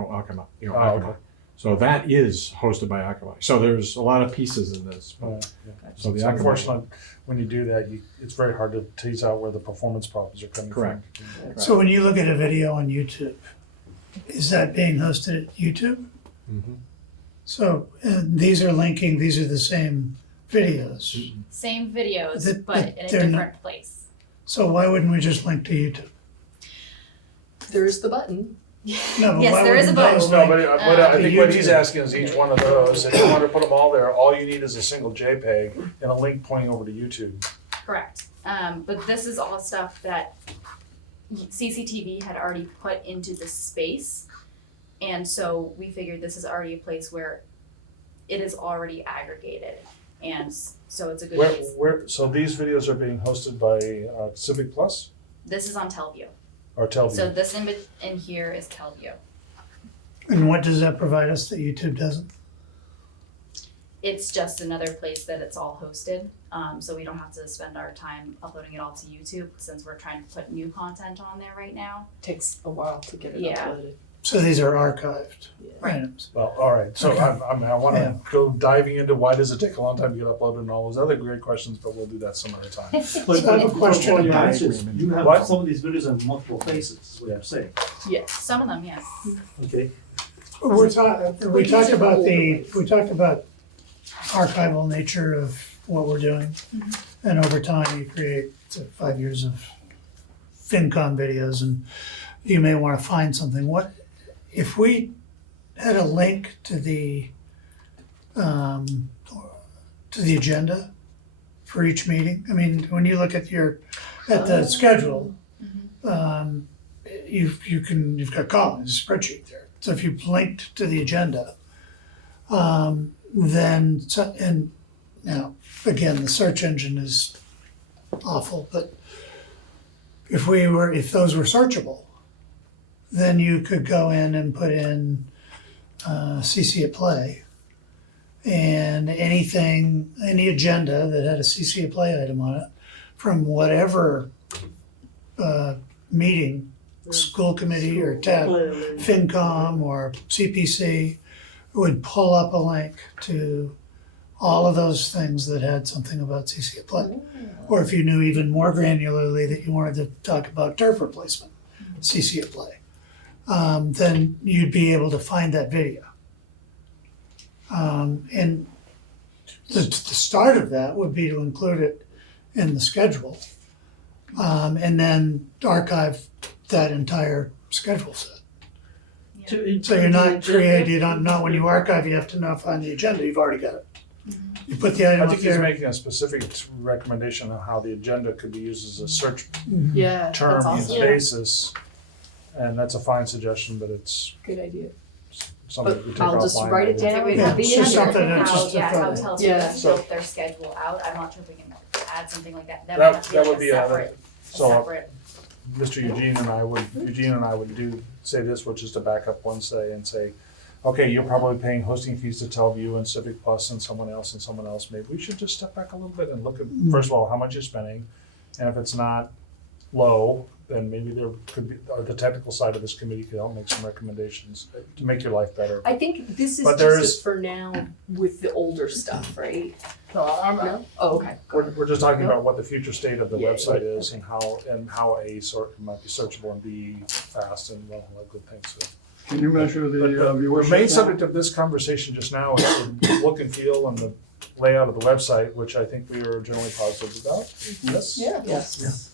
Akamai. okay. So that is hosted by Akamai. So there's a lot of pieces in this. But, Yeah. so the It's Akamai. unfortunate, when you do that, it's very hard to tease out where the performance problems are coming from. Correct. So when you look at a video on YouTube, is that being hosted at YouTube? Mhm. So these are linking, these are the same videos. Same videos, That- but in a they're not- different place. So why wouldn't we just link to YouTube? There's the button. No, but Yes, why there is a wouldn't those No, link- but I think what he's YouTube. asking is each one of those, if you want to put them all there, all you need is a single JPEG and a link pointing over to YouTube. Correct. But this is all stuff that CCTV had already put into the space. And so we figured this is already a place where it is already aggregated. And so it's a good place. So these videos are being hosted by Civic Plus This is on Telview. or Telview? So this in here is Telview. And what does that provide us that YouTube doesn't? It's just another place that it's all hosted. So we don't have to spend our time uploading it all to YouTube since we're trying to put new content on there right now. Takes a while to get it Yeah. uploaded. So these are archived Right. items. Well, all right, so Okay. I want Yeah. to go diving into why does it take a long time to get uploaded and all those other great questions, but we'll do that some other time. But I have a question before you about- answer, you have What? some of these videos on multiple faces, is what I'm saying, Yes. Some of them, yes. okay? We talked about archival nature of what we're doing. And over time, you create 5 years of FinCom videos and you may want to find something. What, if we had a link to the to the agenda for each meeting? I mean, when you look at the schedule, you've got columns, a spreadsheet there. So if you've linked to the agenda, then, and now, again, the search engine is awful, but if those were searchable, then you could go in and put in CC at Play, and any agenda that had a CC at Play item on it from whatever meeting, school committee or FinCom or CPC, would pull up a link to all of those things that had something about CC at Play. Or if you knew even more granularly that you wanted to talk about turf replacement, CC at Play, then you'd be able to find that video. And the start of that would be to include it in the schedule, and then archive that entire schedule set. So you're not not when you archive, you have to now find the agenda, you've already got it. You put the I item up think he's there. making a specific recommendation on how the agenda could be used as a search Yeah, term that's awesome. basis. And that's a fine suggestion, but it's Good idea. something But we take I'll just offline, write it maybe. down. It would be it's just something interesting that's how, just a yeah, how thought. Teleview Yeah. has built their schedule out. I'm not sure if we can add something like that. That would That, have to be that like would a be separate, so separate. Mr. Eugene and I would say this, which is to back up one say and say, okay, you're probably paying hosting fees to Teleview and Civic Plus and someone else. Maybe we should just step back a little bit and look at, first of all, how much you're spending. And if it's not low, then maybe there could be, the technical side of this committee could help make some recommendations to make your life better. I think this is But just for now with the older stuff, right? No, No? Oh, okay. we're just talking No. about what the future state of the Yeah, website is okay. and how A sort might be searchable and B fast and well, all good things. So. Can you measure the But the viewership? main now? subject of this conversation just now is the look and feel and the layout of the website, which I think we are generally positive about. Yes?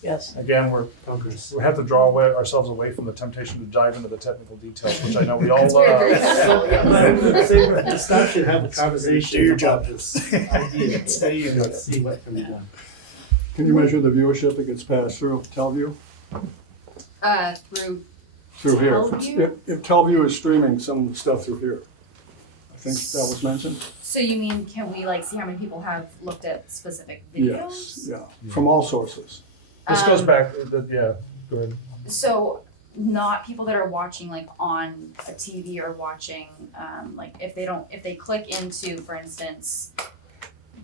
Yes. Again, we have to draw ourselves away from the temptation to dive into the technical details, which I know we all love. The staff should have a conversation Do your about job. this idea, and see what can be done. Can you measure the viewership that gets passed through Teleview? Through Through here. Teleview? If Teleview is streaming some stuff through here. I think that was mentioned. So you mean, can we like see how many people have looked at specific videos? Yes, yeah, from all sources. This goes Um, back, yeah, go ahead. So not people that are watching like on a TV or watching, like if they click into, for instance,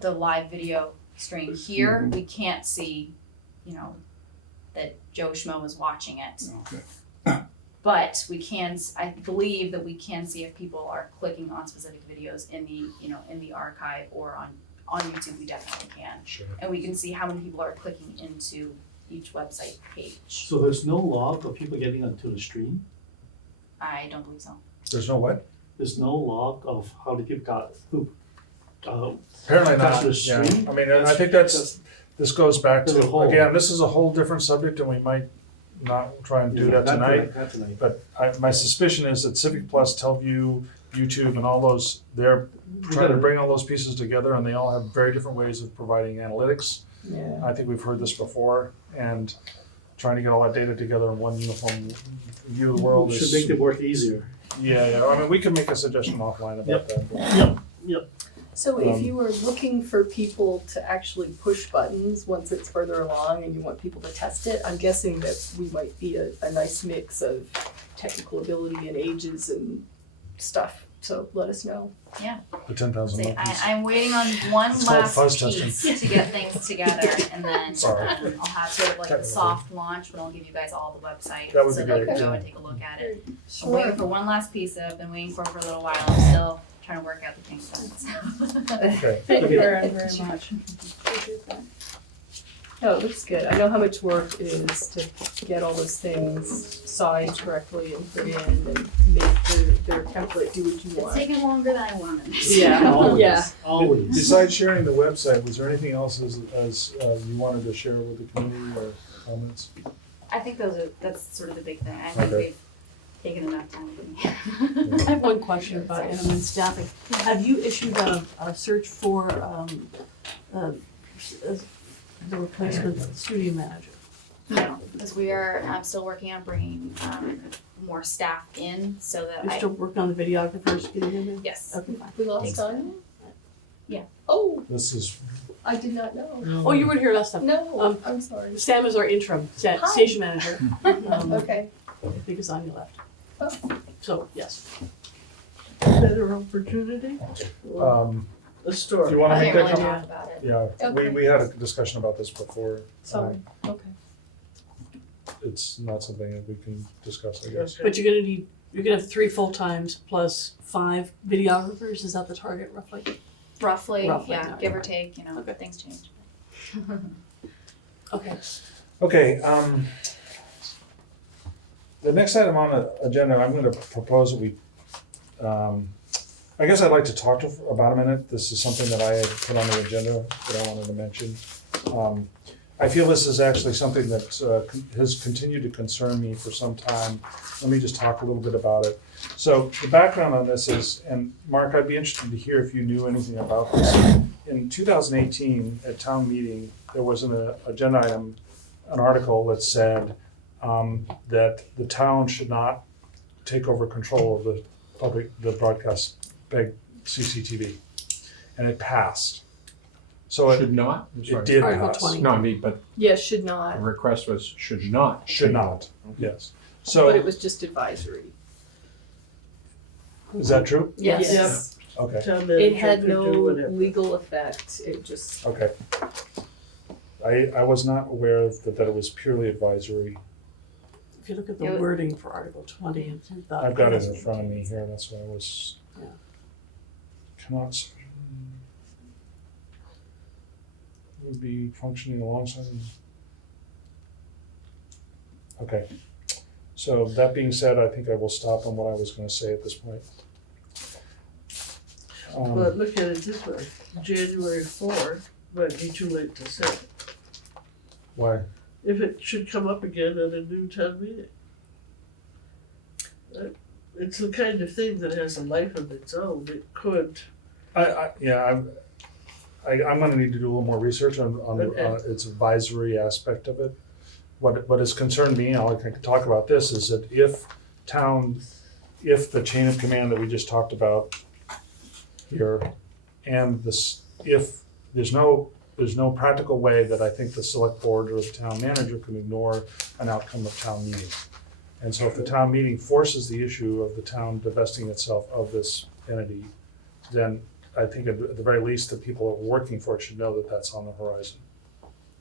the live video stream here, we can't see, that Joe Schmo is watching it. Okay. But we can, I believe that we can see if people are clicking on specific videos in the, in the archive or on YouTube, we definitely can. Sure. And we can see how many people are clicking into each website page. So there's no log of people getting onto the stream? I don't believe so. There's no what? There's no log of how the people Apparently That's not, the yeah. stream? I mean, I think this goes back There's a to, whole- again, this is a whole different subject and we might not try and do that tonight. Not tonight. But my suspicion is that Civic Plus, Teleview, YouTube, and all those, they're trying to bring all those pieces together, and they all have very different ways of providing analytics. Yeah. I think we've heard this before, and trying to get all that data together in one uniform view of the world is. Should make the work easier. Yeah, I mean, we can make a suggestion offline about that. So if you were looking for people to actually push buttons once it's further along and you want people to test it, I'm guessing that we might be a nice mix of technical ability and ages and stuff. So let us know. The 10,000 See, monkeys. I'm waiting on one It's called last fuzz piece testing. to get things together, and then Sorry. I'll have sort of like a Technical. soft launch, but I'll give you guys all the website That would so be that you great. can go and take a look at it. I'm waiting for one last piece that I've been waiting for a little while. I'm still trying to work out the kinks on it. Okay, Thank you, Erin, very much. Oh, it looks good. I know how much work it is to get all those things sized correctly and put in and make their template do what you It's want. taking longer than I wanted. Yeah, Always, yeah. always. besides sharing the website, was there anything else as you wanted to share with the community or comments? I think that's sort of the big thing. I think Okay. taken enough time for me. I have one question about intermittent staffing. Have you issued a search for, the replacement studio manager? No, because we are, I'm still working on bringing, more staff in so that You're I, still working on the videographers, getting them in? yes. Okay, fine. We lost Thanks. time? Yeah. Oh, This is, I did not know. Oh, you weren't here last time. No, I'm sorry. Sam is our interim Hi. station manager, Okay. because Anya left. So, yes. Better opportunity? Or do a you story? wanna I make can't that really comment? talk about it. Yeah, Okay. we had a discussion about this before. Sorry. Okay. It's not something that we can discuss, I guess. But you're gonna have 3 full-times plus 5 videographers, is that the target roughly? Roughly, Roughly, yeah, no, give yeah. or take, Okay. things change. Okay. Okay, the next item on the agenda, I'm gonna propose that we, I guess I'd like to talk about a minute. This is something that I had put on the agenda that I wanted to mention. I feel this is actually something that has continued to concern me for some time. Let me just talk a little bit about it. So the background on this is, and Mark, I'd be interested to hear if you knew anything about this. In 2018, at town meeting, there was an agenda item, an article that said that the town should not take over control of the broadcast big CCTV, and it passed. So Should not? I'm it sorry. did Article pass. 20. No, I mean, but Yes, should the not, request was should not. Should not, yes. So, but it was just advisory. is that true? Yes. Okay, Town manager It had could no do whatever. legal effect. It just, okay. I was not aware of that it was purely advisory. If you look at Yeah. the wording for Article 20 and 30. I've got it in front of me here, that's why I was. Yeah. Cannot. Would be functioning alongside. Okay, so that being said, I think I will stop on what I was gonna say at this point. But look at it this way, January 4th might be too late to say. Why? If it should come up again at a new town meeting. It's the kind of thing that has a life of its own, it could. I'm gonna need to do a little more research on Okay. its advisory aspect of it. What has concerned me, and I can talk about this, is that if the chain of command that we just talked about here, and if there's no practical way that I think the select board or the town manager can ignore an outcome of town meeting. And so if the town meeting forces the issue of the town divesting itself of this entity, then I think at the very least, the people that are working for it should know that that's on the horizon.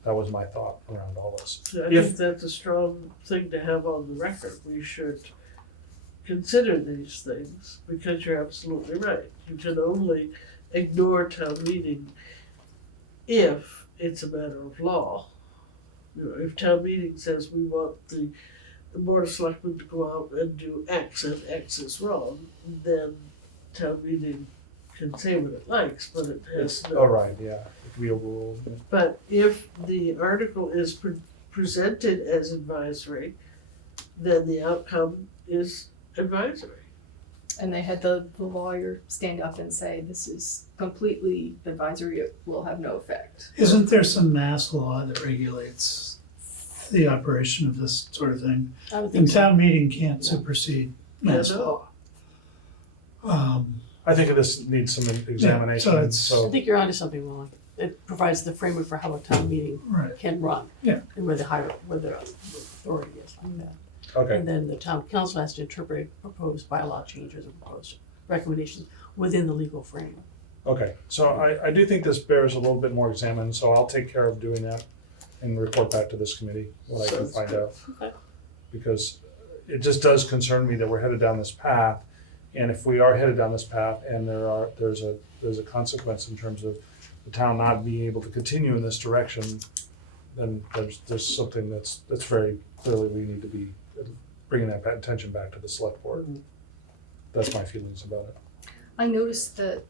That was my thought around all this. So I If- think that's a strong thing to have on the record. We should consider these things because you're absolutely right. You can only ignore town meeting if it's a matter of law. You know, if town meeting says we want the board of selectmen to go out and do X and X is wrong, then town meeting can say what it likes, but it has no. All right, yeah, if we overrule. But if the article is presented as advisory, then the outcome is advisory. and they had the lawyer stand up and say, this is completely advisory, it will have no effect. Isn't there some mass law that regulates the operation of this sort of thing? I would And think so. town meeting can't supersede mass Yeah, no. law. I think this needs some examination, so it's- I think you're onto something, Willen. It provides the framework for how a town meeting Right. can run. Yeah. And where the authority is like that. okay, And then the town council has to interpret proposed bylaw changes or proposed recommendations within the legal frame. okay. So I do think this bears a little bit more examine, so I'll take care of doing that and report back to this committee what I can Sounds find good. out. Okay. Because it just does concern me that we're headed down this path. And if we are headed down this path and there's a consequence in terms of the town not being able to continue in this direction, then there's something that's very clearly we need to be bringing that attention back to the select board. That's my feelings about it. I noticed that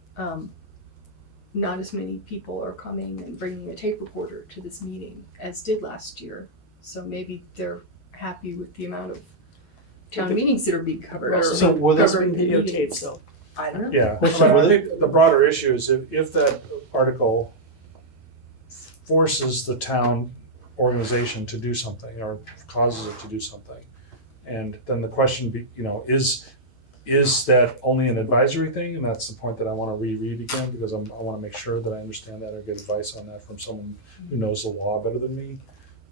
not as many people are coming and bringing a tape recorder to this meeting as did last year. So maybe they're happy with the amount of town meetings that are being covered We're are also So were there- covering the Videotape, meetings. so. I don't know. Yeah, What's but the- I think the broader issue is if that article forces the town organization to do something or causes it to do something, and then the question be, is that only an advisory thing? And that's the point that I want to reread again, because I want to make sure that I understand that or get advice on that from someone who knows the law better than me.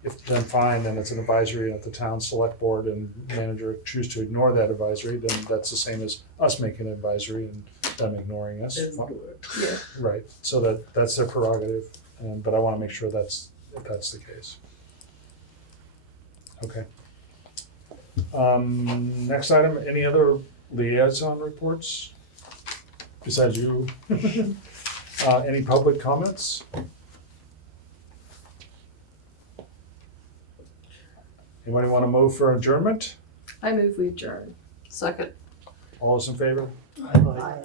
If then fine, then it's an advisory, and if the town select board and manager choose to ignore that advisory, then that's the same as us making an advisory and them ignoring us. Didn't do it. Right, so that's their prerogative, but I wanna make sure that's the case. Okay. Next item, any other liaison reports besides you? Any public comments? Anybody wanna move for adjournment? I move we adjourn. Second. All those in favor? I-